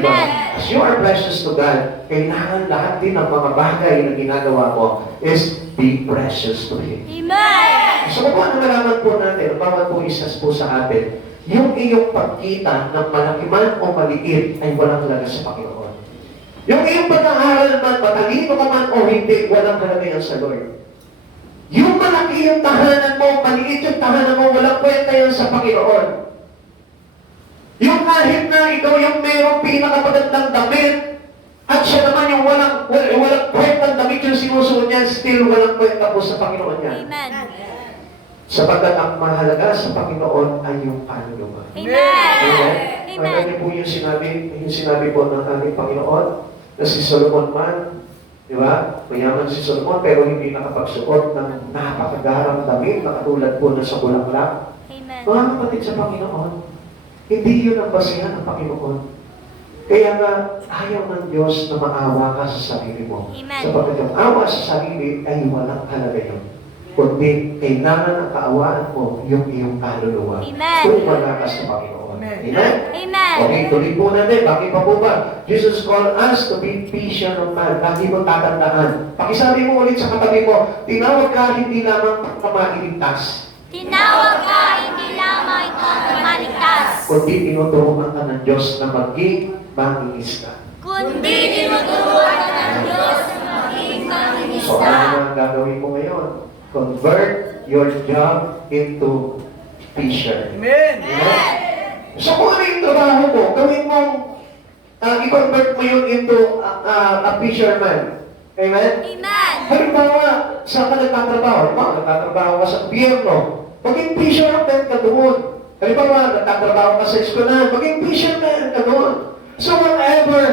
As you are precious to God, kailangan lahat din ng mga bagay na ginagawa mo is be precious to Him. Amen. So, kung ano malaman po natin, bawat po isa po sa atin, yung iyong pagkita ng malaki man o maliit ay walang halaga sa Panginoon. Yung iyong pag-aaral man, matalino ka man o hindi, walang halaga yan sa Lord. Yung malaki yung tahanan mo, maliit yung tahanan mo, walang kwenta yan sa Panginoon. Yung kahit na ikaw yung mayroong pinakapagandang damit, at siya naman yung walang kwentang damit yung sinusuot niya, still walang kwenta po sa Panginoon niya. Amen. Sapagkat ang mahalaga sa Panginoon ay yung kaluluwa. Amen. Amen po yung sinabi po ng ating Panginoon na si Solomon man, Di ba? Mayaman si Solomon pero hindi nakapagsuot ng napakagarang damit na katulad po na sa bulaklak. Amen. Mga kapatid sa Panginoon, hindi yun ang basihan ng Panginoon. Kaya nga, ayaw ng Diyos na maawa ka sa sarili mo. Amen. Sapagkat yung awa sa sarili ay walang halaga yun. Kundi, kailangan ang kaawaan mo yung iyong kaluluwa. Amen. Kung wala ka sa Panginoon. Amen. Amen? Amen. Okay, tuloy po natin. Bakit pa po ba? Jesus called us to be patient of man. Lagi mo tatandaan. Pakisabi mo ulit sa katabi mo, tinawag ka hindi lamang na mailigtas, Tinawag ka hindi lamang ikaw na maligtas, kundi tinuturuan ka ng Diyos na maging mangingisda. kundi tinuturuan ka ng Diyos na maging So, mangingisda. ano ang gagawin mo ngayon? Convert your job into fisher. Amen. Amen? So, kung ano yung trabaho mo, gawin mong i-convert mo yun into a fisherman. Amen? Amen. Halimbawa, saan ka nagtatrabaho? Halimbawa, nagtatrabaho ka sa gobyerno. Maging fisherman ka doon. Halimbawa, nagtatrabaho ka sa eskwelahan. Maging fisherman ka doon. So whatever,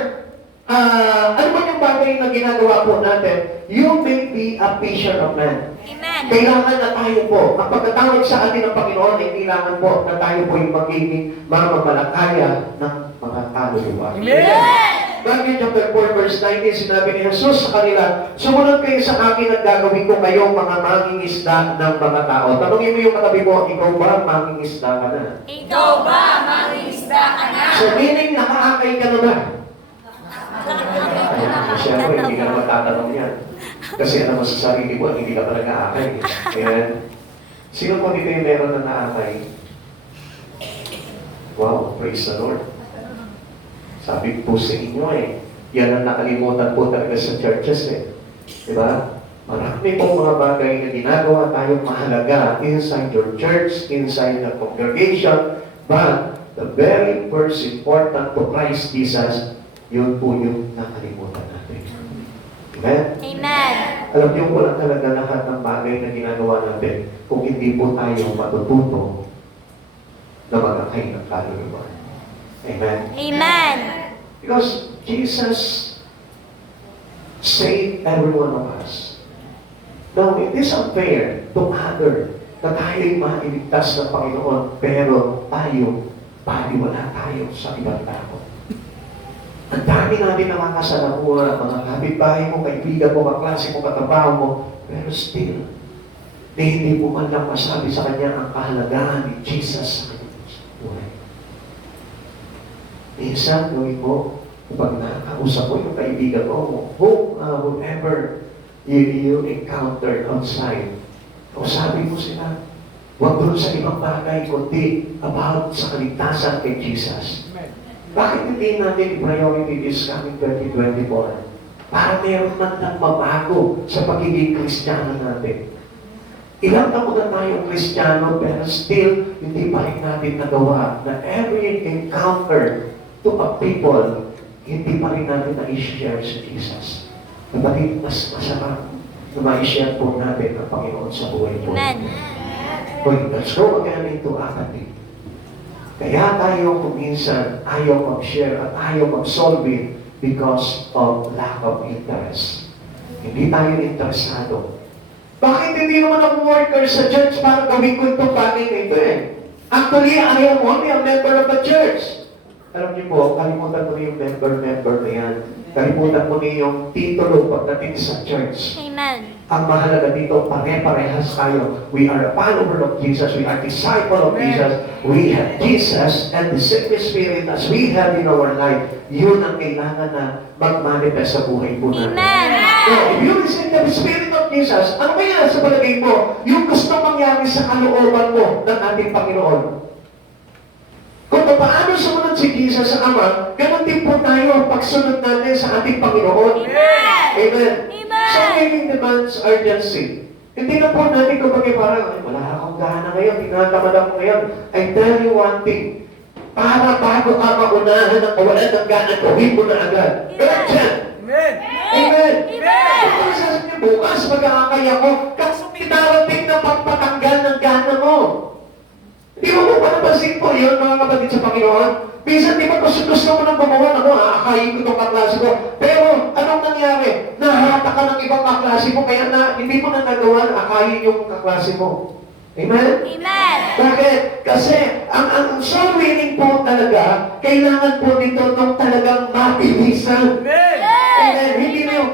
ano ba yung bagay na ginagawa po natin, you may be a fisherman. Amen. Kailangan na tayo po, ang pagkatawag sa atin ng Panginoon ay kailangan po na tayo po yung magiging mamamalakaya ng mga kaluluwa. Amen. Matthew chapter 4 verse 19, sinabi ni Jesus sa kanila, sumunod kayo sa akin at gagawin ko kayong mga mangingisda ng mga tao. Tanungin mo yung katabi mo, ikaw ba mangingisda ka na? Ikaw ba mangingisda ka na? So meaning, nakaakay ka na ba? Siyempre, hindi ka na magtatanong yan. Kasi alam mo sa sarili mo, hindi ka pa nag-aakay. Amen? Sino po dito yung meron na naakay? Wow, praise the Lord. Sabi po sa inyo yan ang nakalimutan po talaga sa churches Diba? Marami pong mga bagay na ginagawa tayong mahalaga inside your church, inside the congregation, but the very first important to Christ Jesus, yun po yung nakalimutan natin. Amen? Amen. Alam niyo po lang talaga lahat ng bagay na ginagawa natin kung hindi po tayo matututo na mag-akay ng kaluluwa. Amen? Amen. Because Jesus saved every one of us. Now, it is unfair to other na tayo'y mailigtas ng Panginoon, pero tayo, paliwala tayo sa ibang tao. Ang dami natin na mga kasalamuha, mga kapitbahay mo, kaibigan mo, kaklase mo, katrabaho mo, pero still, hindi mo man lang masabi sa kanya ang kahalagahan ni Jesus sa kanyang buhay. Minsan, gawin mo, kapag nakakausap mo yung kaibigan mo, whoever you encounter outside, kausapin mo sila. Huwag doon sa ibang bagay, kundi about sa kaligtasan kay Jesus. Amen. Bakit hindi natin i-priority this coming 2024? Para meron man lang mabago sa pagiging Kristiyano natin. Ilang taon na tayong Kristiyano, pero still, hindi pa rin natin nagawa na every encounter to a people, hindi pa rin natin na-share si Jesus. Kapatid, mas masarap na ma-share po natin ang Panginoon sa buhay po. Amen. Okay, let's go again into apathy. Kaya tayo kuminsan ayaw mag-share at ayaw mag-solve it because of lack of interest. Hindi tayo interesado. Bakit hindi naman ako worker sa church para gawin ko itong bagay na ito Actually, I am only a member of the church. Alam niyo po, kalimutan mo na yung member na yan. Kalimutan mo na yung titulo pagdating sa church. Amen. Ang mahalaga dito, pare-parehas tayo. We are a follower of Jesus. We are disciple of Jesus. We have Jesus and the same Spirit as we have in our life. Yun ang kailangan na mag-manifest sa buhay po natin. Amen. So, if you receive the Spirit of Jesus, ano kaya sa palagay mo? Yung gusto mangyari sa kalooban mo ng ating Panginoon. Kung paano sumunod si Jesus sa Ama, ganun din po tayo pagsunod natin sa ating Panginoon. Amen. Amen. Amen. So, giving demands urgency. Hindi na po natin kapag parang, ay, wala akong gana ngayon, tinatamad ako ngayon. I tell you one thing, para bago ka maunahan ng kawalan ng gana, gawin mo na agad. Urgent! Amen. Amen! Amen. Kung sasabihin niyo, bukas magkakakaya ko, kasi pinarating na pagpatanggal ng gana mo. Di mo pa napansin po yun, mga kapatid sa Panginoon? Minsan, di ba gusto mo nang gumawa, ako, akayin ko itong kaklase ko. Pero, anong nangyari? Nahata pinaghahatak ka ng ibang kaklase mo, kaya na, hindi mo na nagawa na akayin yung kaklase mo. Amen? Amen. Bakit? Kasi ang soul winning po talaga, kailangan po nito nung talagang mabilisan. Amen! Amen. Hindi na yung,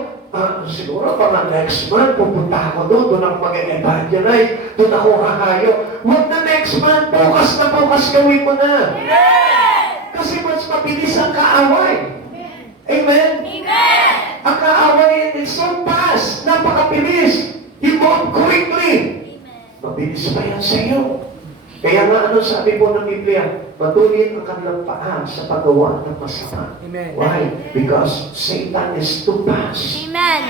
siguro mga next month, pupunta ako doon ako mag-evangelize, doon ako kakayo. Huwag na next month, bukas gawin mo na. Kasi mas mabilis ang kaaway. Amen? Amen. Ang kaaway is so fast, napakabilis. He move quickly. Mabilis pa yan sa iyo. Kaya nga ano sabi po ng Biblia, patuloy ang kanilang paa sa paggawa ng masama. Amen. Why? Because Satan is too fast. Amen.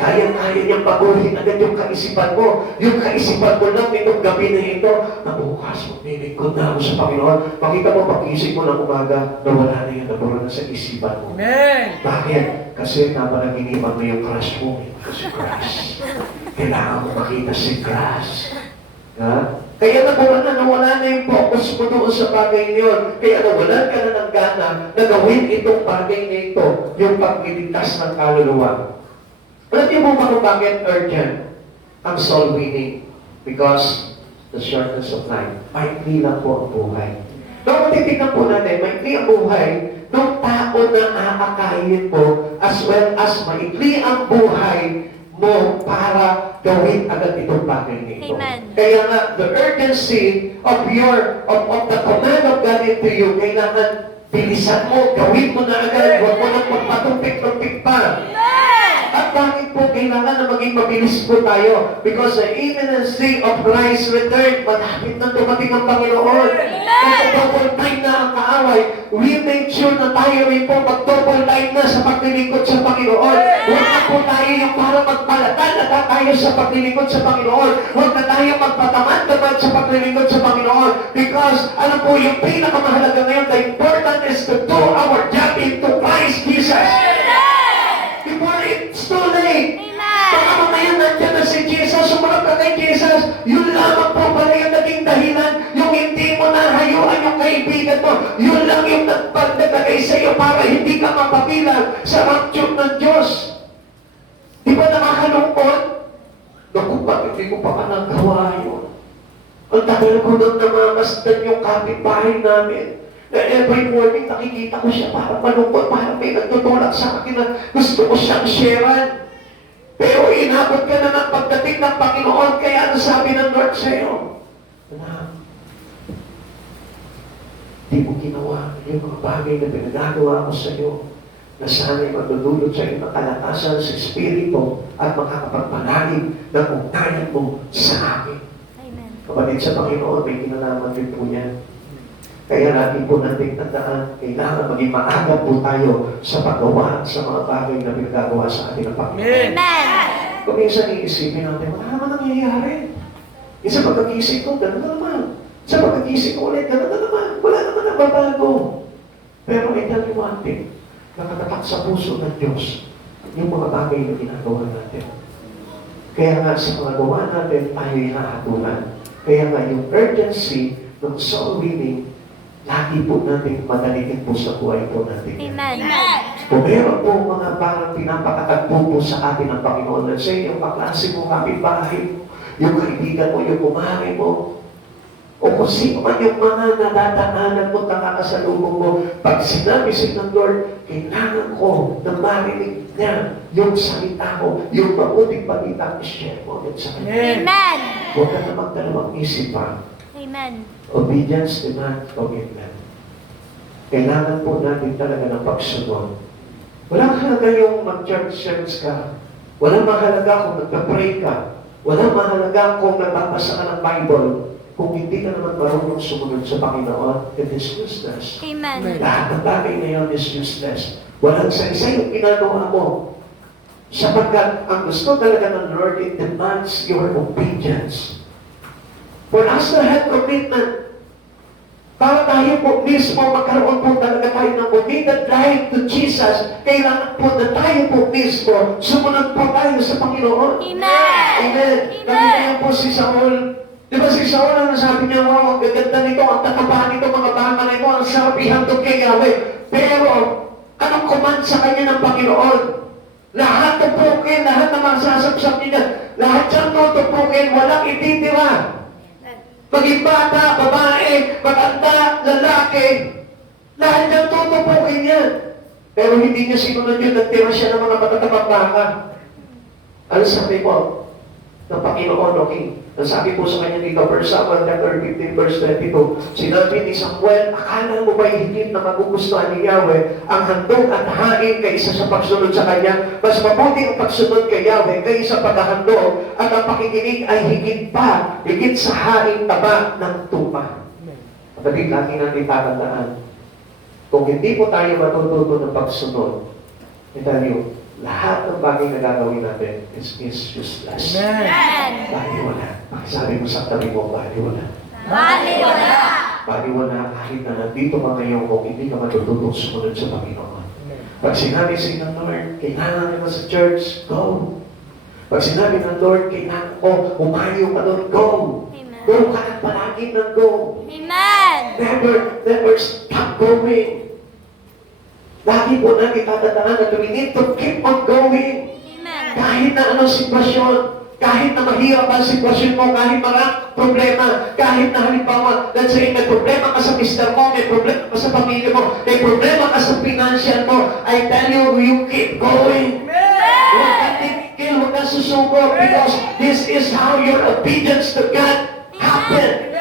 Kaya niyang paguhin agad yung kaisipan mo. Yung kaisipan mo lang nitong gabi na ito, na bukas maglilingkod na ako sa Panginoon. Makita mo, pag-isip mo ng umaga, nawala na yan, nabura na sa isipan mo. Amen! Bakit? Kasi napanaginipan mo yung crush mo. Si crush. Kailangan mo makita si crush. Ha? Kaya nawala na yung focus mo doon sa bagay niyon. Kaya nawalan ka na ng gana na gawin itong bagay na ito, yung pagliligtas ng kaluluwa. Alam niyo po ba kung bakit urgent ang soul winning? Because the shortness of life. Maikli lang po ang buhay. Kung titignan po natin, maikli ang buhay ng tao na aakayin mo as well as maikli ang buhay mo para gawin agad itong bagay nito. Amen. Kaya nga, the urgency of the command of God into you, kailangan bilisan mo, gawin mo na agad, huwag mo nang magpatumpik-tumpik pa. At bakit po kailangan na maging mabilis po tayo? Because the imminent day of Christ's return, malapit na dumating ang Panginoon. Kung double time na ang kaaway, we make sure na tayo rin po mag-double time na sa paglilingkod sa Panginoon. Huwag na po tayo yung para magpalatan na tayo sa paglilingkod sa Panginoon. Huwag na tayo magpatamad-tamad sa paglilingkod sa Panginoon. Because, alam po, yung pinakamahalaga ngayon, the important is to do our job into Christ Jesus. Before it's too late. Baka mamaya nandiyan na si Jesus, sumunod ka kay Jesus, yun lamang po pala yung naging dahilan, yung hindi mo nahayuan yung kaibigan mo, yun lang yung nagpagdagay sa iyo para hindi ka mapabilang sa rapture ng Diyos. Di ba nakakalungkot? Naku, bakit hindi ko pa ka nagawa yun? Ang tagal ko nang namamasdan yung kapitbahay namin. Na every morning nakikita ko siya parang malungkot, parang may nagtutulak sa akin na gusto ko siyang sharean. Pero inabot ka na ng pagdating ng Panginoon, kaya ano sabi ng Lord sa iyo? Anak, di mo ginawa yung mga bagay na pinagagawa ko sa iyo na sana'y magdudulot sa iyo ng kalakasan sa Espiritu at makakapagpanalig ng ugnayan mo sa akin. Amen. Kapatid sa Panginoon, may kinalaman din po yan. Kaya natin po natin tandaan, kailangan maging maaga po tayo sa paggawa sa mga bagay na pinagagawa sa ating ng Panginoon. Amen. Kung minsan iisipin natin, wala naman nangyayari. Isa pagkagising ko, gano'n na naman. Sa pagkagising ko ulit, gano'n na naman. Wala naman nababago. Pero I tell you one thing, nakatatak sa puso ng Diyos yung mga bagay na ginagawa natin. Kaya nga sa mga gawa natin, tayo hinahatulan. Kaya nga yung urgency ng soul winning, lagi po natin madalitin po sa buhay po natin. Amen. Kung meron po mga parang pinapakatagpo po sa atin ng Panginoon, let's say, yung kaklase mo, kapitbahay mo, yung kaibigan mo, yung kumari mo, o kung sino man yung mga natataanan mo, nakakasalubong mo, pag sinabi ng Lord, kailangan ko na marinig niya yung salita ko, yung mabuting balita, i-share mo agad sa kanya. Amen. Huwag ka na magdalawang isip pa. Amen. Obedience demand commitment. Kailangan po natin talaga ng pagsunod. Walang halaga yung mag-church ka. Walang mahalaga kung nagpa-pray ka. Walang mahalaga kung nagbabasa ka ng Bible. Kung hindi ka naman marunong sumunod sa Panginoon, it is useless. Amen. Lahat ng bagay na yun is useless. Walang sa-isa yung ginagawa mo. Sapagkat ang gusto talaga ng Lord, it demands your obedience. For us to have commitment, para tayo po mismo magkaroon po talaga tayo ng committed life to Jesus, kailangan po na tayo po mismo sumunod po tayo sa Panginoon. Amen. Amen. Kanina po si Saul. Di ba si Saul, ano sabi niya, wow, ang gaganda nito, ang tatabahan nito, mga bama na ito, ang sarap ihandog kay Yahweh. Pero, anong command sa kanya ng Panginoon? Lahat tupukin, lahat na masasapsap niya, lahat siyang tutupukin, walang ititira. Maging bata, babae, maganda, lalaki, lahat niyang tutupukin yan. Pero hindi niya sinunod yun, nagtira siya ng mga matatabang baka. Ano sabi mo? Ng Panginoon, okay? Ang sabi po sa kanya dito, 1 Samuel chapter 15, verse 22, sinabi ni Samuel, akala mo ba higit na magugustuhan ni Yahweh ang handog at hain kaysa sa pagsunod sa kanya? Mas mabuti ang pagsunod kay Yahweh kaysa paghahandog at ang pakikinig ay higit sa hain taba ng tupa. Kapatid, lagi natin tatandaan, kung hindi po tayo matututo ng pagsunod, ito lahat ng bagay na gagawin natin is useless. Amen. Baliwala. Sabi mo sa tabi mo, baliwala. Baliwala. Baliwala kahit na nandito ka ngayon kung hindi ka matututong sumunod sa Panginoon. Pag sinabi sa ng Lord, kailangan mo sa church, go. Pag sinabi ng Lord, kailangan ko, umayo ka doon, go. Amen. Go ka at palagi ng go. Amen. Never stop going. Lagi po natin tatandaan na we need to keep on going. Amen. Kahit na anong sitwasyon, kahit na mahirap ang sitwasyon mo, kahit maraming problema, kahit na halimbawa, let's say, may problema ka sa mister mo, may problema ka sa pamilya mo, may problema ka sa financial mo, I tell you keep going. Huwag ka tigil, huwag ka susuko, because this is how your obedience to God happen.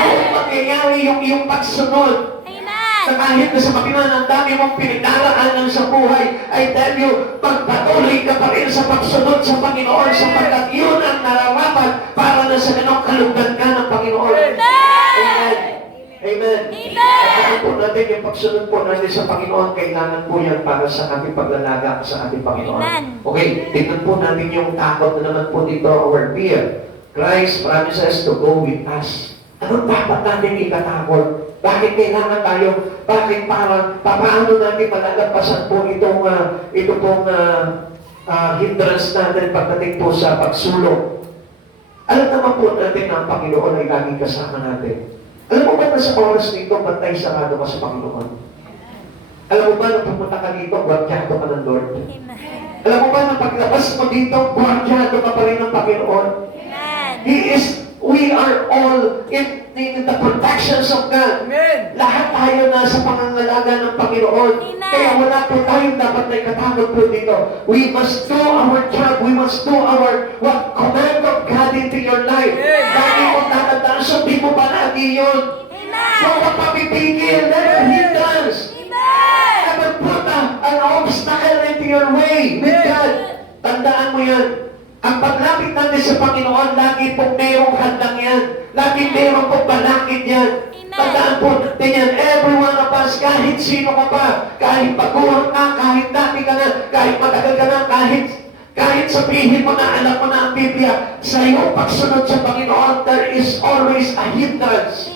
Kung mangyayari yung iyong pagsunod, na kahit na sa kabila ng dami mong pinagdaraanan sa buhay, I tell you, pagpatuloy ka pa rin sa pagsunod sa Panginoon sapagkat yun ang nararapat para na sa ganong kalugdan ka ng Panginoon. Amen. Amen. At po natin yung pagsunod po natin sa Panginoon, kailangan po yan para sa ating paglalaga sa ating Panginoon. Okay, tignan po natin yung takot na naman po dito, our fear. Christ promises to go with us. Anong dapat natin ikatakot? Bakit kailangan tayo? Bakit paano natin malalampasan po ito pong hindrance natin pagdating po sa pagsulong? Alam naman po natin na ang Panginoon ay laging kasama natin. Alam mo ba na sa oras nito, bantay sarado ka sa Panginoon? Alam mo ba na pumunta ka dito, gwardyado ka ng Lord? Alam mo ba na paglabas mo dito, gwardyado ka pa rin ng Panginoon? We are all in the protections of God. Amen. Lahat tayo nasa pangangalaga ng Panginoon. Amen. Kaya wala po tayong dapat na ikatakot po dito. We must do our job. We must do our command of God into your life. Amen. Lagi mong tatandaan, sundin mo palagi yun. Huwag kang papipigil. Never hindrance. Never put an obstacle into your way with God. Tandaan mo yan. Ang paglapit natin sa Panginoon, lagi pong mayroong handang yan. Lagi mayroong pong balakid yan. Tandaan po natin yan. Every one of us, kahit sino ka pa, kahit baguhan ka, kahit dati ka na, kahit matagal ka na, kahit sabihin mo na, alam mo na ang Biblia, sa iyong pagsunod sa Panginoon, there is always a hindrance.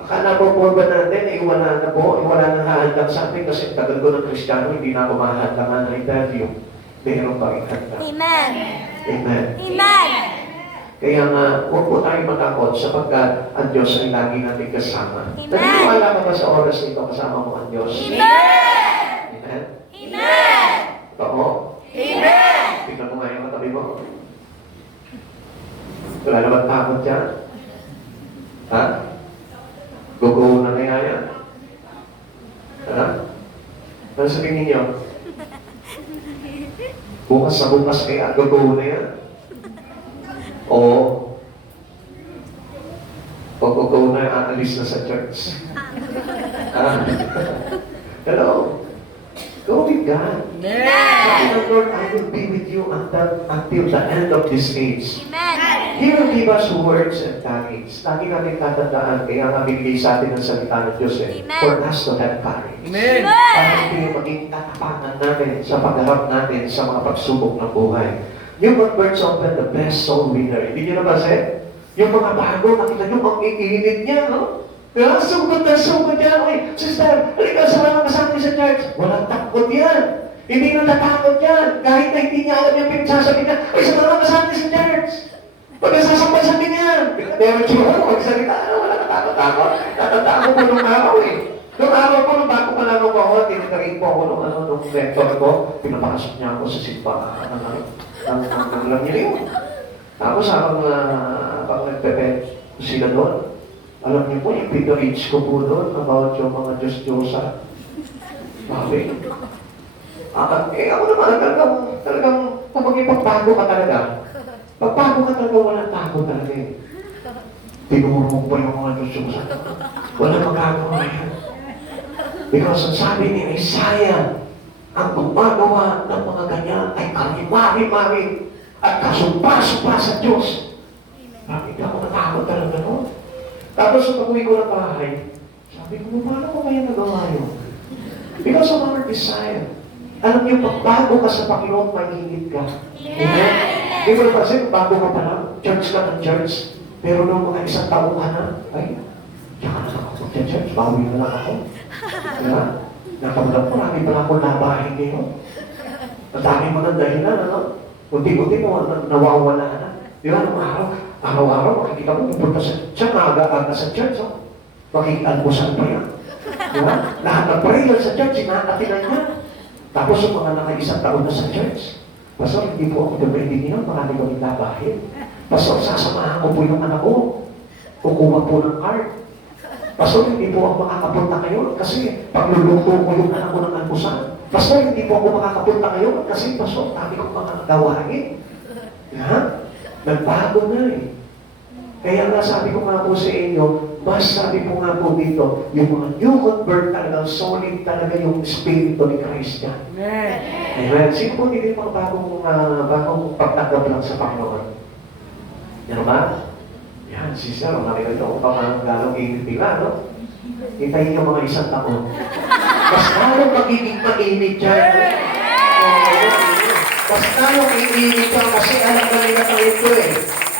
Akala po po ba natin, wala na po, wala nang hahandang sa atin kasi tagal ko ng Kristiyano, hindi na ako mahahandangan. I tell you, mayroong pa rin handa. Amen. Amen. Amen. Kaya nga, huwag po tayo matakot sapagkat ang Diyos ay lagi natin kasama. Amen. Naniniwala ka ba sa oras nito kasama mo ang Diyos? Amen. Amen? Amen. Totoo? Amen. Tingnan mo nga yung katabi mo. Wala naman takot yan. Ha? Guguho na kaya yan? Ha? Ano sabihin ninyo? Bukas sa bukas kaya guguho na yan? Oo. Pag guguho na, aalis na sa church. Ah. Hello? Go with God. Sabi ng Lord, I will be with you until the end of this age. Amen. He will give us words and courage. Lagi natin tatandaan, kaya nga binigay sa atin ang salita ng Diyos for us to have courage. Amen. Para hindi maging katapangan natin sa pagharap natin sa mga pagsubok ng buhay. Yung converts open the best soul winner. Hindi nyo na ba said? Yung mga bago, nakita nyo, ang iinit niya, no? Kaya sugod yan. Okay, sister, halika sa mga kasama sa church. Walang takot yan. Hindi na natakot yan. Kahit na hindi niya alam yung pinagsasabi niya, ay sa mga kasama sa church. Pagkasasambal sa niya. Pero siguro, magsalita, wala natakot-takot. Tatandaan ko po nung araw eh. Nung araw ko, nung bago pa lang ako, tinatarin po ako nung mentor ko, pinapakasok niya ako sa simbahan ng lang niya yun. Tapos pag nagpepe sila doon, alam niyo po, yung pinarich ko po doon about yung mga Diyos-Diyosa. Sabi. Ako naman, talagang pag ipagbago ka talaga, pagbago ka talaga, walang tago talaga eh. Tinuro mo pa yung mga Diyos-Diyosa. Walang magagawa yan. Because ang sabi ni Isaiah, ang gumagawa ng mga ganyan ay karimari-mari at kasumpa-sumpa sa Diyos. Bakit ako natakot talaga no? Tapos nung pag-uwi ko ng bahay, sabi ko, paano ko kaya nagawa yun? Because of our desire. Alam niyo, pag bago ka sa Panginoon, mainit ka. Amen? Di ba kasi, bago ka pa lang, church ka ng church, pero nung mga isang taon ka na, ay, tsaka na ako sa church, bawi na lang ako. Diba? Nakamulang po, marami pala akong labahin ngayon. Ang dami mo ng dahilan, ano? Unti-unti mo, nawawala na. Di ba, nung araw-araw, makikita mo, pupunta sa maaga-aga sa church, oh. Makikita-almusal pa yan. Di ba? Lahat ng prayer sa church, sinakatinan niya. Tapos yung mga naka-isang taon na sa church, Pastor, hindi po ako dumready niyo, marami kami labahin. Pastor, sasamahan ko po yung anak ko. Kukuha po ng card. Pastor, hindi po ako makakapunta kayo kasi pagluluto ko yung anak ko ng almusal. Pastor, hindi po ako makakapunta kayo kasi pastor, dami ko mga gawain. Ha? Nagbago na eh. Kaya nga sabi ko nga po sa inyo, mas sabi ko nga po dito, yung mga new convert talagang solid talaga yung Espiritu ni Christ yan. Amen. Amen. Sino po hindi mga bagong pagtanggap lang sa Panginoon? Yan ba? Yan, sister, nakikita ko pa mga galong init nila, no? Hintayin yung mga isang taon. Mas lalong magiging mainit dyan. Mas lalong iinit ka kasi alam na nila kayo ito eh.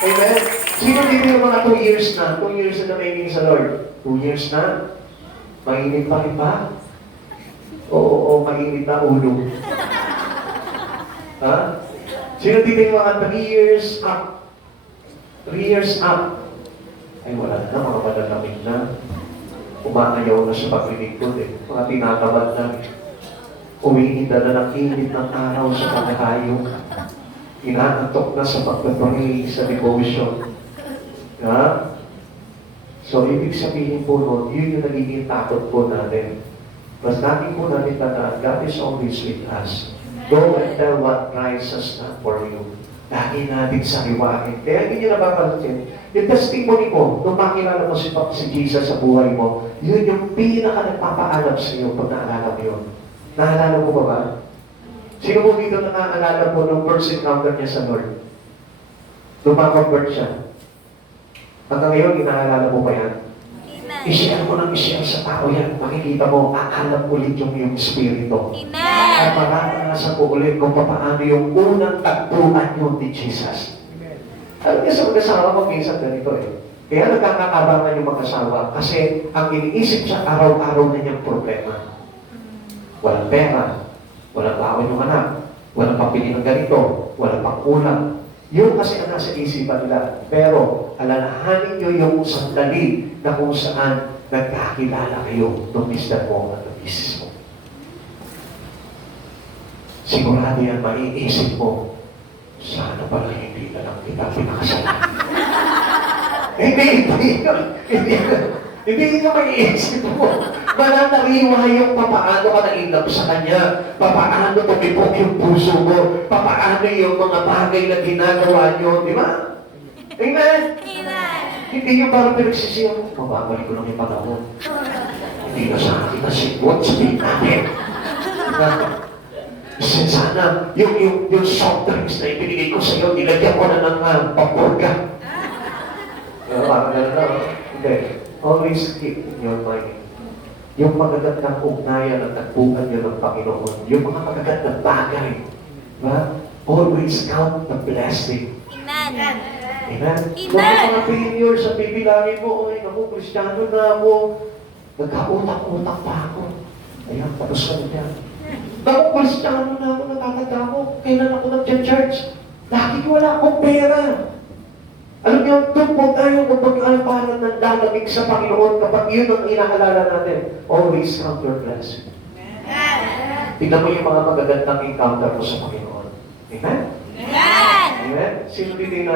Amen? Sino dito yung mga 2 years na? 2 years na namingin sa Lord? 2 years na? Mainit pa rin ba? Oo, mainit na ulo. Ha? Sino dito yung mga 3 years up? 3 years up? Ay, wala na, mga malalamig na. Umaayaw na sa paglilingkod eh. Mga tinatamad na. Umiinda na ng init ng araw sa pagkakayo. Inaantok na sa pagpapray sa devotion. Ha? So, ibig sabihin po nun, yun yung nagiging takot po natin. Mas natin po natin tandaan, God is always with us. Go and tell what Christ has done for you. Lagi natin sariwain. Kaya hindi nyo napapansin. Yung testimony mo, nung makilala mo si Jesus sa buhay mo, yun yung pinaka nagpapaalam sa iyo pag naalala mo yun. Naalala mo ba ba? Sino mo dito nakaalala po nung first encounter niya sa Lord? Nung ma-convert siya. Hanggang ngayon, inaalala mo ba yan? I-share mo ng i-share sa tao yan. Makikita mo, aalam ulit yung Espiritu. At mararanasan ko ulit kung paano yung unang tagpuan nyo ni Jesus. Alam niya sa mag-asawa ko, minsan ganito eh. Kaya nagkakatabangan yung mag-asawa kasi ang iniisip sa araw-araw na niyang problema. Walang pera, walang baon yung anak, walang pambili ng ganito, walang pang-ulam. Yun kasi ang nasa isipan nila. Pero, alalahanin nyo yung sandali na kung saan nagkakilala kayo ng mister mo at ng misis mo. Sigurado yan, maiisip mo, sana pala hindi na lang kita pinakasalan. Hindi nyo maiisip mo. Mananariwa yung papaano ka na-inlove sa Kanya, papaano tumipok yung puso mo, papaano yung mga bagay na ginagawa nyo, di ba? Amen? Hindi nyo parang pinagsisiyan mo, mababalik ko lang yung panahon. Hindi na sa akin nasigwat, sabihin natin. Sana, yung soft drinks na ibinigay ko sa iyo, nilagyan ko na ng pampurga. Parang gano'n na, hindi. Always keep in your mind. Yung magagandang ugnayan at tagpuan niyo ng Panginoon. Yung mga magagandang bagay. Diba? Always count the blessing. Amen. Amen? Huwag mga failure sa bibilangin mo, ay, naku, Kristiyano na ako. Nagkautak-utak pa ako. Ayan, tapos ka na yan. Naku, Kristiyano na ako, natatanda ko. Kailan ako nag-church? Lagi wala akong pera. Alam niyo, doon po tayo magpag-alparan ng lalamig sa Panginoon kapag yun ang inaalala natin. Always count your blessing. Tignan mo yung mga magagandang encounter mo sa Panginoon. Amen? Amen? Sino dito yung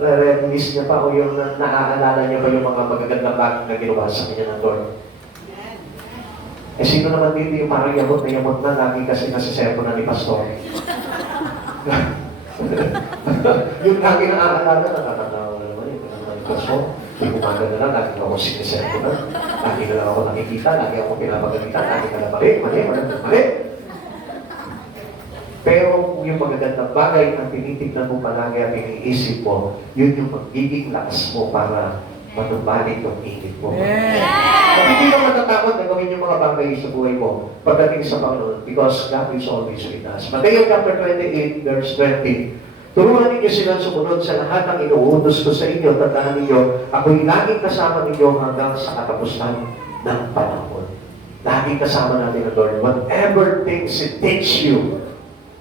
na-remiss niya pa o yung naaalala niya pa yung mga magagandang bagay na ginawa sa kanya ng Lord? Eh, sino naman dito yung parang yamot na lagi kasi nasiservo na ni Pastor? Yung lagi na aalala, nakakatawa na naman yun. Ni Pastor, yung umaga na lang, lagi ako siniservo na. Lagi na lang ako nakikita, lagi ako pinapagalitan, lagi na lang mali. Pero yung magagandang bagay na tinitignan mo palagi at iniisip mo, yun yung magiging lakas mo para manumbalik yung init mo. At hindi ka matatakot na gawin yung mga bagay sa buhay mo pagdating sa Panginoon because God is always with us. Mateo chapter 28, verse 20. Turuan ninyo silang sumunod sa lahat ng inuutos ko sa inyo. Tandaan ninyo, ako'y laging kasama ninyo hanggang sa katapusan ng panahon. Laging kasama natin ang Lord. Whatever things it takes you,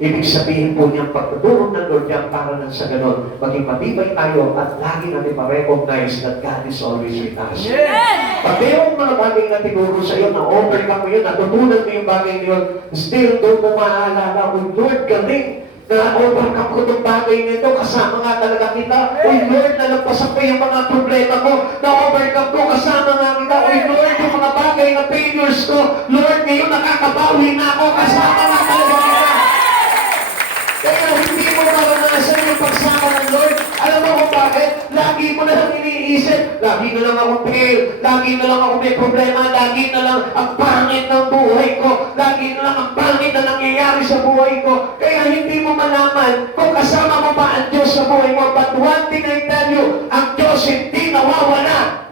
ibig sabihin po niyang pagtutulong ng Lord yan para nang sa ganon, maging matibay tayo at lagi natin ma-recognize that God is always with us. Pag mayroong mga bagay na tinuro sa iyo, na-overcome mo yun, natutunan mo yung bagay na yun, still doon mo maaalala, oh Lord, galing, na-overcome ko itong bagay nito, kasama nga talaga kita. Oh Lord, nalagpasan ko yung mga problema ko, na-overcome ko, kasama nga kita. Oh Lord, yung mga bagay na failures ko, Lord, ngayon nakakabawi na ako, kasama nga talaga kita. Kaya hindi mo maranasan yung pagsama ng Lord. Alam mo kung bakit? Lagi mo na lang iniisip. Lagi na lang ako fail. Lagi na lang ako may problema. Lagi na lang ang pangit ng buhay ko. Lagi na lang ang pangit na nangyayari sa buhay ko. Kaya hindi mo malaman kung kasama mo ba ang Diyos sa buhay mo. But one thing I tell you, ang Diyos hindi nawawala.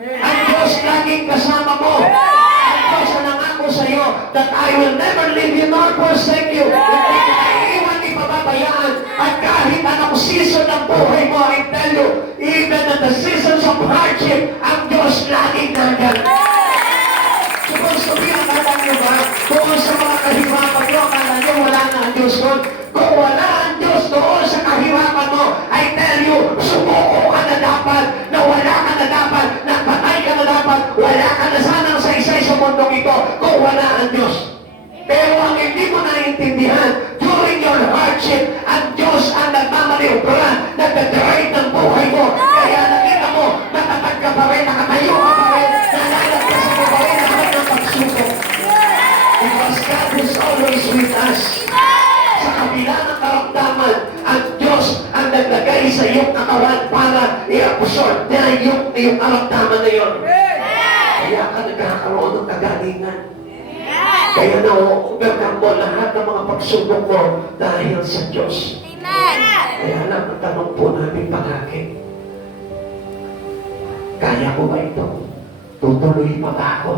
Ang Diyos laging kasama mo. Ang Diyos na nangako sa iyo that I will never leave you nor forsake you. Hindi ka iiwan ni pababayaan. At kahit anong season ng buhay mo, I tell you, even at the seasons of hardship, ang Diyos laging nandyan. Supposed to be, akala nyo ba? Kung sa mga kahirapan nyo, akala nyo wala na ang Diyos doon. Kung wala ang Diyos doon sa kahirapan mo, I tell you, sumuko ka na dapat, na wala ka na dapat, na patay ka na dapat, wala ka na sanang saysay sa mundong ito kung wala ang Diyos. Pero ang hindi mo naiintindihan, during your hardship, ang Diyos ang nagmamaniobra, nagdadrive ng buhay mo. Kaya nakita mo, natatag ka pa rin, nakatayo ka pa rin, nalalagpasan mo pa rin lahat ng pagsubok. Because God is always with us. Sa kabila ng karamdaman, ang Diyos ang naglagay sa iyong katawan para i-absorb na yung karamdaman na yun. Kaya ka nagkakaroon ng kagalingan. Kaya na-overcome mo lahat ng mga pagsubok mo dahil sa Diyos. Kaya lang, ang tanong po natin palagi, kaya ko ba ito? Tutuloy pa ba ako?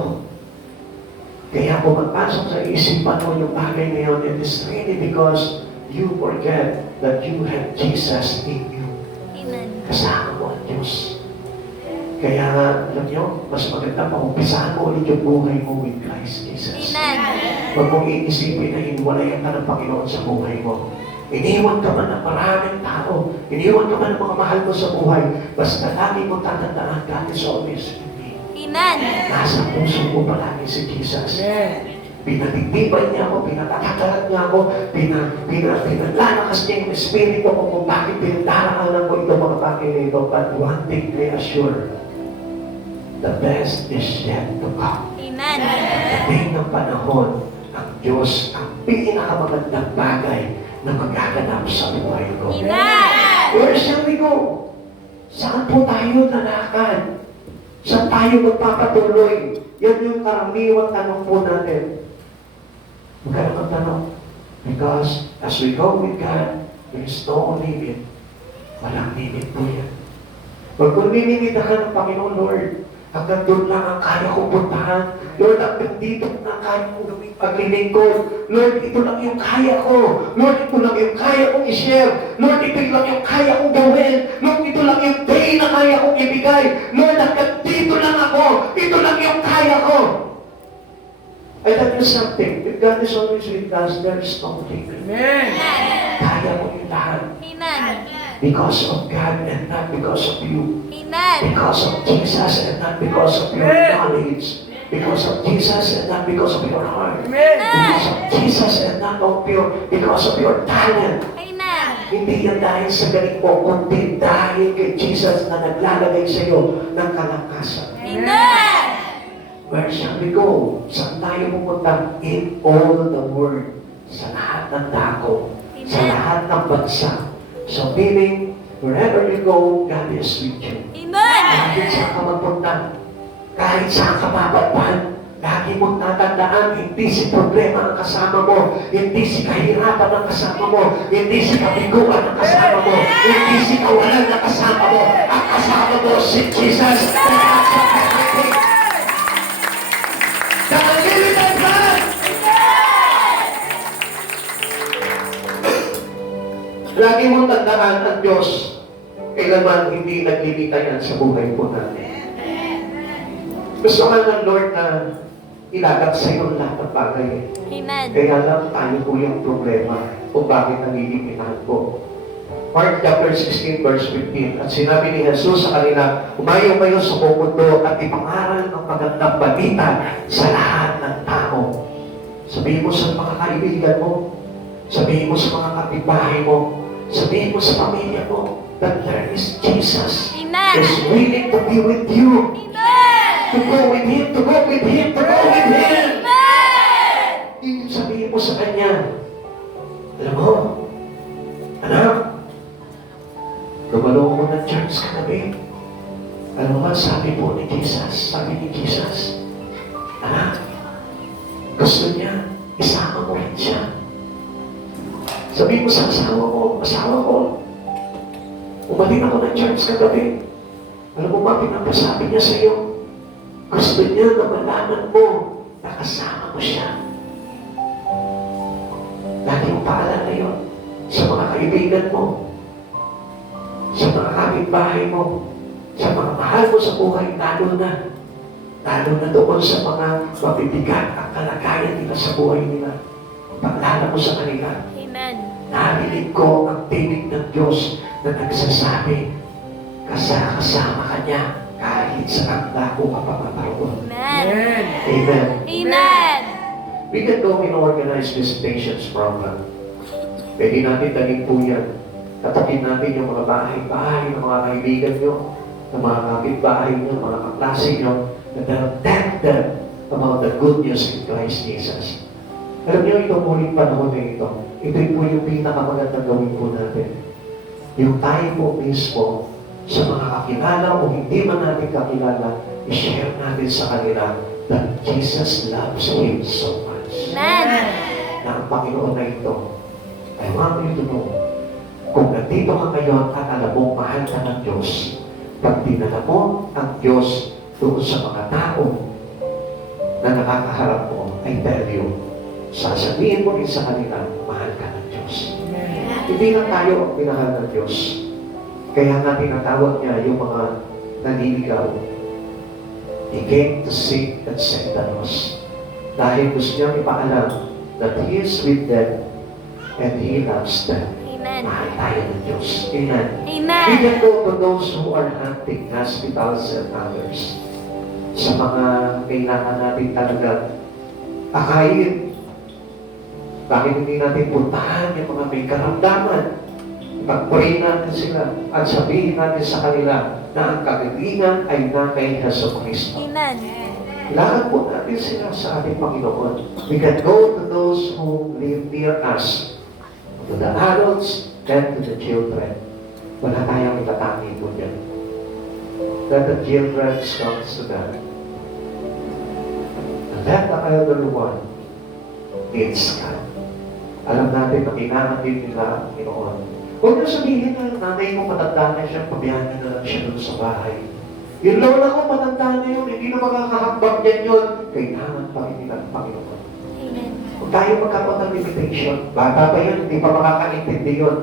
Kaya kung magpasok sa isipan mo yung bagay na yun, it is really because you forget that you have Jesus in you. Kasama mo ang Diyos. Kaya, alam niyo, mas maganda pa umpisahan mo ulit yung buhay mo with Christ Jesus. Huwag mong iisipin na hinwalayan ka ng Panginoon sa buhay mo. Iniwan ka man ng maraming tao. Iniwan ka man ng mga mahal mo sa buhay. Basta lagi mo tatandaan, God is always with me. Nasa puso mo palagi si Jesus. Pinatitibay niya ako, pinatakalat niya ako, pinalalakas niya yung espiritu ko kung bakit pinagdaraanan ko ito mga bagay na ito. But one thing may assure, the best is yet to come. Pagdating ng panahon, ang Diyos ang pinakamagandang bagay na magaganap sa buhay ko. Where shall we go? Saan po tayo nalakad? Saan tayo magpapatuloy? Yan yung karaniwang tanong po natin. Magkaroon ng tanong. Because as we go with God, there is no limit. Walang limit po yan. Pag magninimita ka ng Panginoon, Lord, hanggang doon lang ang kaya kong puntahan. Lord, hanggang dito na kaya kong gawing paglilingkod. Lord, ito lang yung kaya ko. Lord, ito lang yung kaya kong i-share. Lord, ito lang yung kaya kong gawin. Lord, ito lang yung day na kaya kong ibigay. Lord, hanggang dito lang ako. Ito lang yung kaya ko. I tell you something. If God is always with us, there is no limit. Kaya mo yung lahat. Because of God and not because of you. Amen. Because of Jesus and not because of your knowledge. Because of Jesus and not because of your heart. Because of Jesus and not because of your talent. Amen. Hindi yan dahil sa galing mo, kundi dahil kay Jesus na naglalagay sa iyo ng kalakasan. Amen. Where shall we go? Saan tayo pupunta? In all the world. Sa lahat ng dako. Sa lahat ng bansa. So meaning, wherever you go, God is with you. Amen. Kahit saan ka magpunta, kahit saan ka mapadpan, lagi mong tatandaan, hindi si problema ang kasama mo, hindi si kahirapan ang kasama mo, hindi si kabiguan ang kasama mo, hindi si kawalan ang kasama mo, ang kasama mo si Jesus. The unlimited God! Lagi mong tandaan ang Diyos, kailanman hindi naglimita yan sa buhay po natin. Gusto nga ng Lord na ilagat sa iyo lahat ng bagay. Amen. Kaya lang tayo po yung problema kung bakit nalilimitahan po. Mark chapter 16 verse 15. At sinabi ni Jesus sa kanila, umayaw kayo sa mundo at ipangaral ng magandang balita sa lahat ng tao. Sabihin mo sa mga kaibigan mo, sabihin mo sa mga kapitbahay mo, sabihin mo sa pamilya mo, that there is Jesus. Amen. Is willing to be with you. Amen. To go with Him, to go with Him, to go with Him. Amen. Yung sabihin mo sa Kanya, alam mo, anak, gumalaw mo ng church kagabi. Alam mo ba, sabi po ni Jesus, anak, gusto niya, isama mo rin siya. Sabihin mo sa asawa ko, umating ako ng church kagabi. Alam mo ba, pinapasabi niya sa iyo, gusto niya na malaman mo na kasama mo siya. Lagi mong paalala yun sa mga kaibigan mo, sa mga kapitbahay mo, sa mga mahal mo sa buhay, lalo na doon sa mga mabibigat ang kalagayan nila sa buhay nila. Pagdala mo sa kanila, Amen. narinig ko ang tinig ng Diyos na nagsasabi, kasama ka niya kahit saan dako ka paparoon. Amen. Amen. Amen. We can go in organized visitations program. Pwede natin dalhin po yan. Tatapin natin yung mga bahay-bahay ng mga kaibigan nyo, ng mga kapitbahay nyo, mga kaklase nyo, na tell them about the good news in Christ Jesus. Alam niyo, itong muling panahon na ito, ito po yung pinakamagandang gawin po natin. Yung tayo po mismo, sa mga kakilala o hindi man natin kakilala, i-share natin sa kanila that Jesus loves him so much. Amen. Na ang Panginoon na ito, I want you to know, kung nandito ka ngayon at alam mong mahal ka ng Diyos, pag dinala mo ang Diyos doon sa mga tao na nakakaharap mo, I tell you, sasabihin mo rin sa kanila, mahal ka ng Diyos. Hindi lang tayo ang minahal ng Diyos. Kaya nga tinatawag niya yung mga naniligaw. He came to seek and save the lost. Dahil gusto niya ipaalam that He is with them and He loves them. Amen. Mahal tayo ng Diyos. Amen. Amen. We can go to those who are hunting hospitals and others. Sa mga kailangan natin talaga akayin. Bakit hindi natin puntahan yung mga may karamdaman? Pag-pray natin sila at sabihin natin sa kanila na ang kagalingan ay na kay Hesus Kristo. Amen. Kailangan po natin sila sa ating Panginoon. We can go to those who live near us, to the adults and to the children. Wala tayong itatangi po dyan. Let the children come to God. And let the elderly one needs God. Alam natin na kailangan din nila ang Panginoon. Huwag na sabihin na nanay ko matanda na siya, pabiyanin na lang siya doon sa bahay. Yung lola ko matanda na yun, hindi na makakahakbang dyan yun. Kailangan pa rin nila ang Panginoon. Amen. Kung tayo magkaroon ng limitation, bata pa yun, hindi pa makakaintindi yun,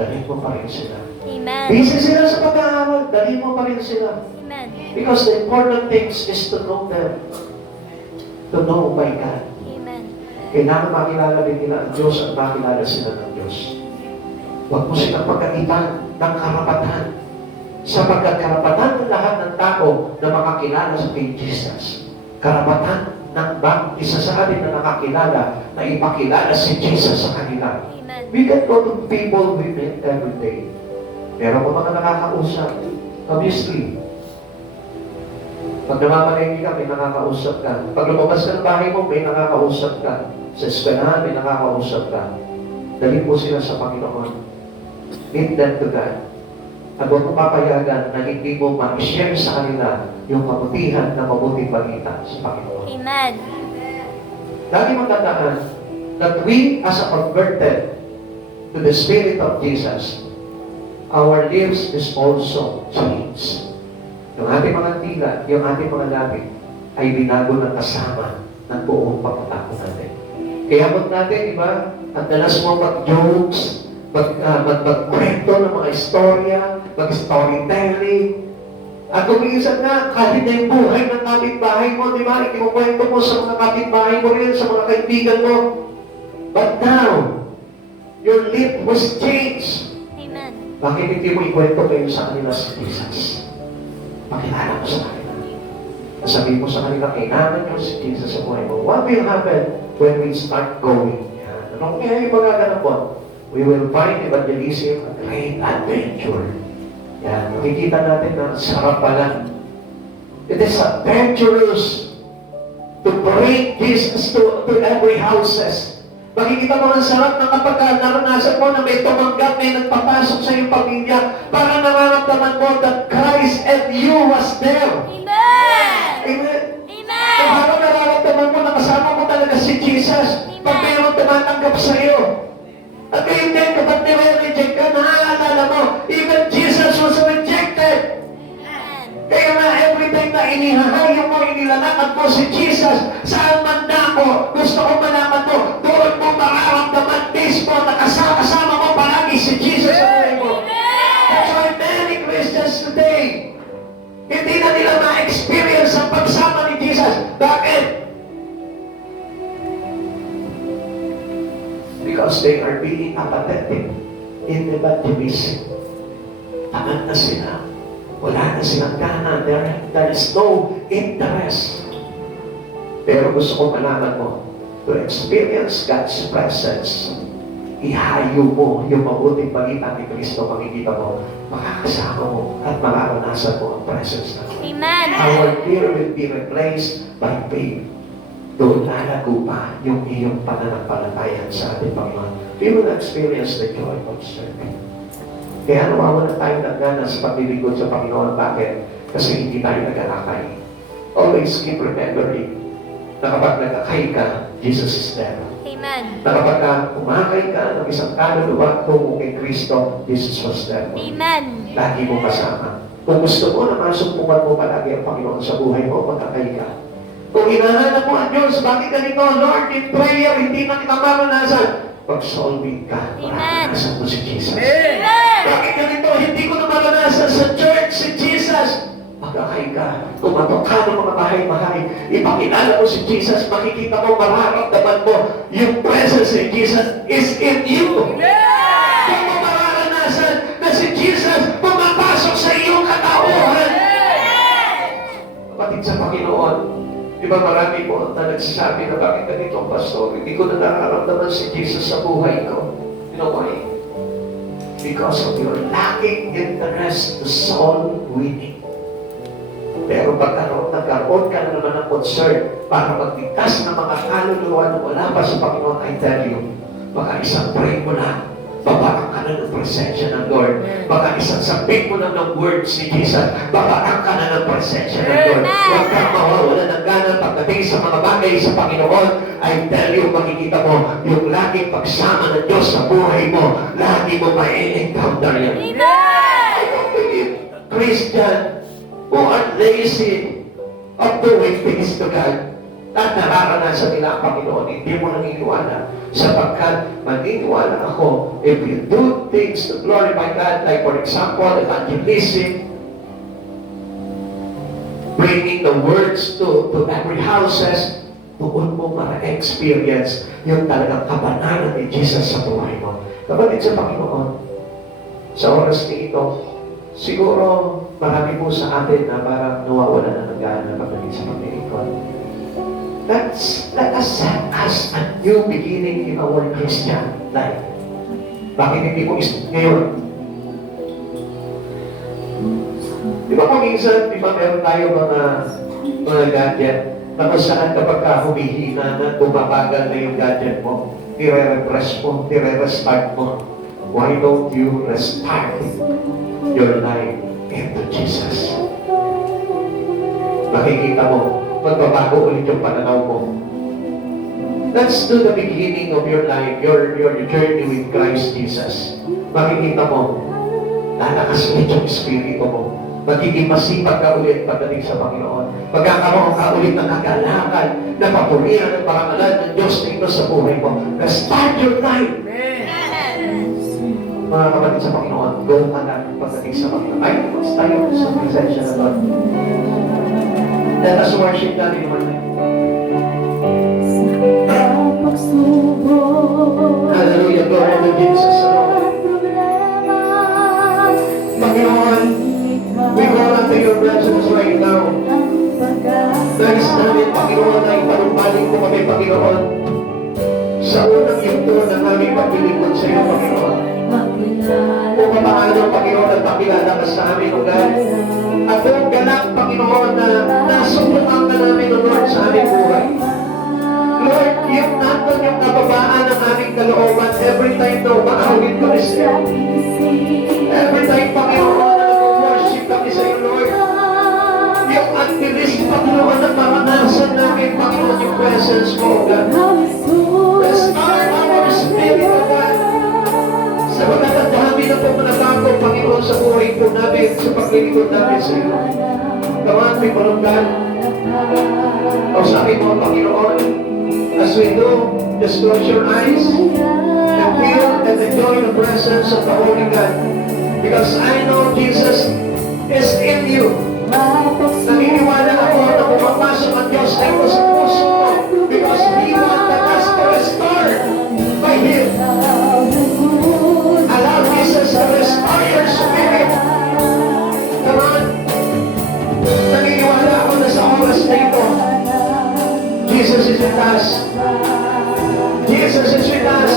dalhin mo pa rin sila. Amen. Busy sila sa pag-aaral, dalhin mo pa rin sila. Amen. Because the important things is to know them. To know by God. Amen. Kailangan makilala din nila ang Diyos at makilala sila ng Diyos. Huwag mo silang pagkaitan. ng karapatan. Sapagkat karapatan ng lahat ng tao na makakilala sa kay Jesus. Karapatan ng isa sa atin na nakakilala na ipakilala si Jesus sa kanila. Amen. We can go to people we meet every day. Pero kung mga nakakausap, obviously, pag namamalengke ka, may nakakausap ka. Pag lumabas ka ng bahay mo, may nakakausap ka. Sa eskwelahan, may nakakausap ka. Dali po sila sa Panginoon. Lead them to God. At huwag mo papayagan na hindi mo ma-share sa kanila yung kabutihan na mabuting balita sa Panginoon. Amen. Lagi matandaan that we as a converted to the Spirit of Jesus, our lives is also changed. Yung ating mga tila, yung ating mga labi, ay binago ng kasama ng buong pagkatao natin. Kaya huwag natin, iba, ang dalas mo mag-jokes, magkwento ng mga istorya, mag-storytelling. At kuminsan na, kahit na yung buhay ng kapitbahay mo, di ba? Ikinukwento mo sa mga kapitbahay mo rin, sa mga kaibigan mo. But now, your lip was changed. Amen. Bakit hindi mo ikwento kayo sa kanila si Jesus? Pakilala mo sa kanila. Sabihin mo sa kanila, kailangan nyo si Jesus sa buhay mo. What will happen when we start going? Yan. Anong kaya yung mga ganap po? We will find evangelism a great adventure. Yan. Makikita natin na sarap pala. It is adventurous to bring Jesus to every houses. Makikita mo ang sarap na kapag naranasan mo na may tumanggap, may nagpapasok sa iyong pamilya, para nararamdaman mo that Christ and you was there. Amen. Amen. Amen. So, parang nararamdaman mo na kasama mo talaga si Jesus pag mayroong tumatanggap sa iyo. At ngayon din, kapag nire-reject ka, naaalala mo, even Jesus was rejected. Amen. Kaya nga, every time na inihahayo mo, inilalakad mo si Jesus, saan man na ako, gusto ko malaman mo, doon mo mararamdaman mismo na kasama mo palagi si Jesus sa buhay mo. That's why many Christians today, hindi na nila ma-experience ang pagsama ni Jesus. Bakit? Because they are being apathetic in evangelism. Tamad na sila. Wala na silang gana. There is no interest. Pero gusto ko malaman mo, to experience God's presence, ihayo mo yung mabuting balita ni Kristo, makikita mo, makakasama mo at mararanasan mo ang presence ng Lord. Amen. Our fear will be replaced by faith. Doon lalago pa yung iyong pananampalataya sa ating Panginoon. We will experience the joy of serving. Kaya nawawala tayo ng gana sa paglilingkod sa Panginoon. Bakit? Kasi hindi tayo nag-alakay. Always keep remembering na kapag nag-akay ka, Jesus is there. Amen. Na kapag umakay ka ng isang kaluluwa tungo kay Kristo, Jesus was there. Amen. Lagi mo kasama. Kung gusto mo na masumpungan mo palagi ang Panginoon sa buhay mo, mag-akay ka. Kung hinahanap mo ang Diyos, bakit ganito? Lord, in prayer, hindi na kita maranasan. Pag-solving ka, maranasan mo si Jesus. Amen. Bakit ganito? Hindi ko na maranasan sa church si Jesus. Mag-akay ka. Tumatok ka ng mga bahay-bahay. Ipakilala mo si Jesus. Makikita mo, mararamdaman mo, yung presence ni Jesus is in you. Kung mo mararanasan na si Jesus pumapasok sa iyong katauhan. Kapatid sa Panginoon, di ba marami po na nagsasabi na bakit ganito ang pastor? Hindi ko na nararamdaman si Jesus sa buhay ko. You know why? Because of your lacking interest to soul winning. Pero nagkaroon ka na naman ng concern para magligtas ng mga kaluluwa na wala pa sa Panginoon, I tell you, baka isang pray mo lang, babarang ka na ng presensya ng Lord. Baka isang sabihin mo lang ng words ni Jesus, babarang ka na ng presensya ng Lord. Huwag kang mawawala ng gana pagdating sa mga bagay sa Panginoon. I tell you, makikita mo, yung laging pagsama ng Diyos sa buhay mo, lagi mo ma-encounter yan. Amen. I don't believe Christian who are lazy of doing things to God at nararanasan nila ang Panginoon, hindi mo naniniwala. Sapagkat maniniwala ako, if you do things to glorify God, like for example, evangelism, bringing the words to every houses, doon mo ma-experience yung talagang kabanalan ni Jesus sa buhay mo. Kapatid sa Panginoon, Sa oras na ito, siguro marami po sa atin na parang nawawala na ng gana pagdating sa pag-iikot. Let us set us a new beginning in our Christian life. Bakit hindi po ngayon? Di ba kung minsan, di ba meron tayo mga gadget na kung saan kapag ka humihina na, bumabagal na yung gadget mo, nire-refresh mo, nire-restart mo. Why don't you restart your life into Jesus? Makikita mo, magbabago ulit yung pananaw mo. Let's do the beginning of your life, your journey with Christ Jesus. Makikita mo, lalakas ulit yung espiritu mo. Magiging masipag ka ulit pagdating sa Panginoon. Magkakaroon ka ulit ng kagalakan na papurihan ng parangalan ng Diyos na ito sa buhay mo. Restart your life. Mga kapatid sa Panginoon, go ka na pagdating sa Panginoon. Ay, mas tayo sa presensya na Lord. Let us worship natin naman. Hallelujah, glory to Jesus. Panginoon, we go unto your presence right now. Nais namin, Panginoon, ay panumpaling ko kami, Panginoon, sa unang yugto ng aming paglilingkod sa iyo, Panginoon. Kung paano, Panginoon, at pakilala ka sa amin, O God. At kung ganap, Panginoon, na nasumpungan ka namin, O Lord, sa aming buhay. Lord, yung nandun yung kababaan ng aming kalooban every time na umaawit kami sa iyo. Every time, Panginoon, na nag-worship kami sa iyo, Lord. Yung activist, Panginoon, na maranasan namin, Panginoon, yung presence mo, O God. Restore our spirit, O God. Sa mga tadhami na po manabago, Panginoon, sa buhay po namin, sa paglilingkod namin sa iyo. Kaman, may palunggan. O sa akin mo, Panginoon, as we do, just close your eyes and feel and enjoy the presence of the Holy God. Because I know Jesus is in you. Naniniwala ako na pumapasok ang Diyos na ito sa puso mo because He wanted us to restore by Him. Allow Jesus to restore your spirit. Come on. Naniniwala ako na sa oras na ito, Jesus is with us. Jesus is with us.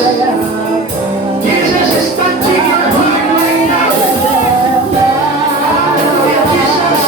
Jesus is touching your heart right now. Hallelujah, Jesus.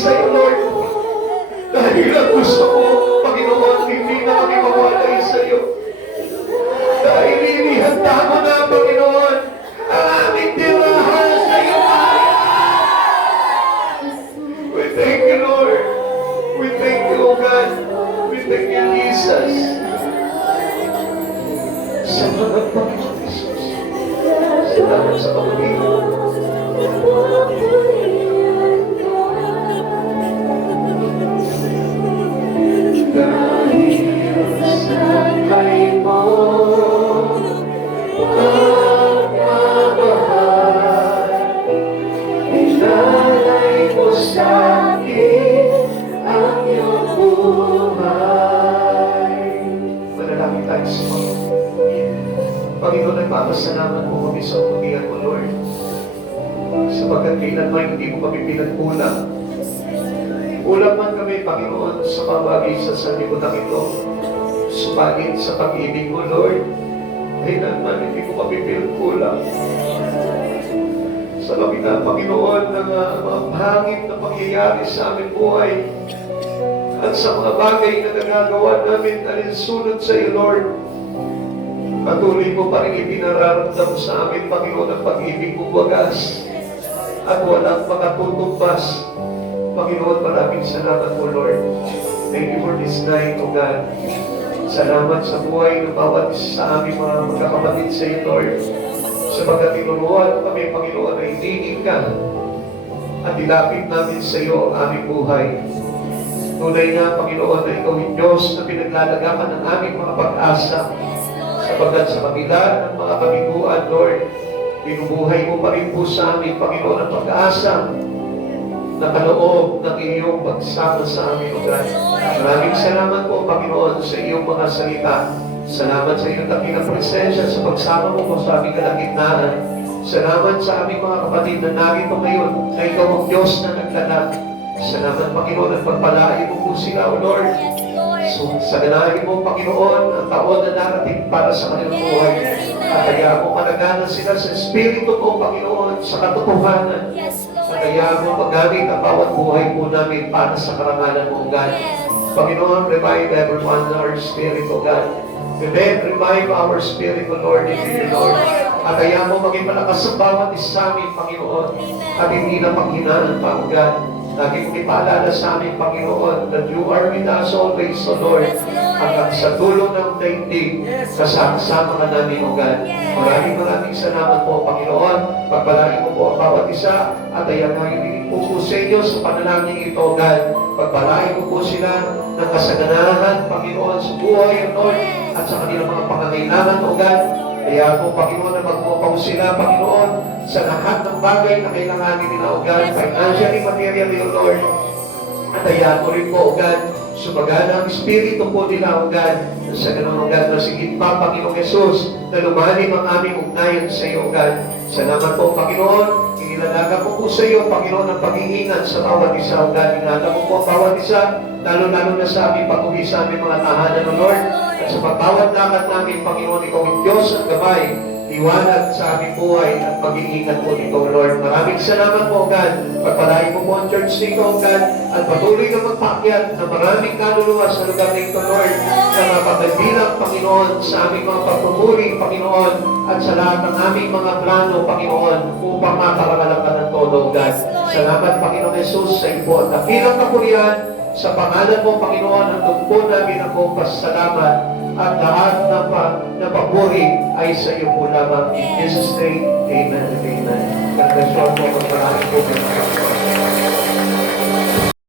sa'yo, Lord. Dahil ang gusto ko, Panginoon, hindi na kami mawalay sa'yo. Dahil inihanda mo na, Panginoon, ang aming tirahan sa'yo. We thank you, Lord. We thank you, O God. We thank you, Jesus. Sa mga Panginoon Jesus. Salamat sa Panginoon. Dahil sa kay mo, pagmamahal, inalay mo sa akin ang iyong buhay. Manalangin tayo sa Panginoon, nagpapasalamat po kami sa pagkiyan mo, Lord. Sapagkat kailanman hindi mo kami pinagkulang. Ulang man kami, Panginoon, sa pamagi sa sanlibutan ito. Subalit sa pag-ibig mo, Lord, kailanman hindi mo kami pinagkulang. Sa kabila, Panginoon, ng mga hangin na pangyayari sa aming buhay at sa mga bagay na nagagawa namin alinsunod sa iyo, Lord, patuloy mo pa rin ipinararamdam sa amin, Panginoon, ang pag-ibig mo wagas at walang makatutumbas. Panginoon, maraming salamat po, Lord. Thank you for this night, O God. Salamat sa buhay ng bawat isa sa aming mga magkakapatid sa iyo, Lord. Sapagkat tinuruan kami, Panginoon, na itigil ka at ilapit namin sa iyo ang aming buhay. Tunay nga, Panginoon, na ikaw yung Diyos na pinaglalagakan ng aming mga pag-asa. Sapagkat sa kabila ng mga kabiguan, Lord, binubuhay mo pa rin po sa amin, Panginoon, ang pag-asa na kaloob ng iyong pagsama sa amin, O God. Maraming salamat po, Panginoon, sa iyong mga salita. Salamat sa iyong dakilang presensya sa pagsama mo po sa aming kalagitnaan. Salamat sa aming mga kapatid na narito ngayon na ikaw ang Diyos na naglalag. Salamat, Panginoon, at pagpalain mo po sila, O Lord. So, saganahin mo, Panginoon, ang taon na darating para sa kanilang buhay. At kaya mo kalaganan sila sa Espiritu mo, Panginoon, sa katotohanan. At kaya mo paggamit ang bawat buhay po namin para sa karangalan mo, God. Panginoon, revive everyone in our spirit, O God. Revive our spirit, O Lord, in you, Lord. At kaya mo maging malakas sa bawat isa amin, Panginoon. At hindi na panghinaan pa, O God. Lagi mong ipaalala sa amin, Panginoon, that you are with us always, O Lord. Hanggang sa dulo ng daigdig, kasama ka namin, O God. Maraming salamat po, Panginoon. Pagpalain mo po ang bawat isa at ayan na hiniling po sa inyo sa panalangin ito, O God. Pagpalain mo po sila ng kasaganahan, Panginoon, sa buhay, O Lord, at sa kanilang mga pangangailangan, O God. Kaya po, Panginoon, na magpupaw sila, Panginoon, sa lahat ng bagay na kailanganin nila, O God, financially, materially, O Lord. At hayaan mo rin po, O God, sumagana ang Espiritu po nila, O God, sa ganun, O God, na sigit pa, Panginoong Jesus, na lumalim ang aming ugnayan sa iyo, O God. Salamat po, Panginoon. Inilalaga ko po sa iyo, Panginoon, ang pag-iingat sa bawat isa, O God. Ingatan mo po ang bawat isa, lalo-lalo na sa aming pag-uwi sa aming mga tahanan, O Lord. At sa pagbawat lakad namin, Panginoon, ikaw ang Diyos at gabay, iwanag sa aming buhay at pag-iingat po nito, Lord. Maraming salamat po, God. Pagpalain mo po ang church nito, God, at patuloy na magpaakyat na maraming kaluluwa sa lugar nito, Lord, na mapagbilang, Panginoon, sa aming mga pagpupuri, Panginoon, at sa lahat ng aming mga plano, Panginoon, upang makarangalan ka ng todo, God. Salamat, Panginoon Jesus, sa iyo po at dakilang kapurihan. Sa pangalan mo, Panginoon, ang tungkol namin ang pasalamat at lahat ng papuri ay sa iyo po lamang. In Jesus' name, Amen and Amen. God bless you all po. Maraming po.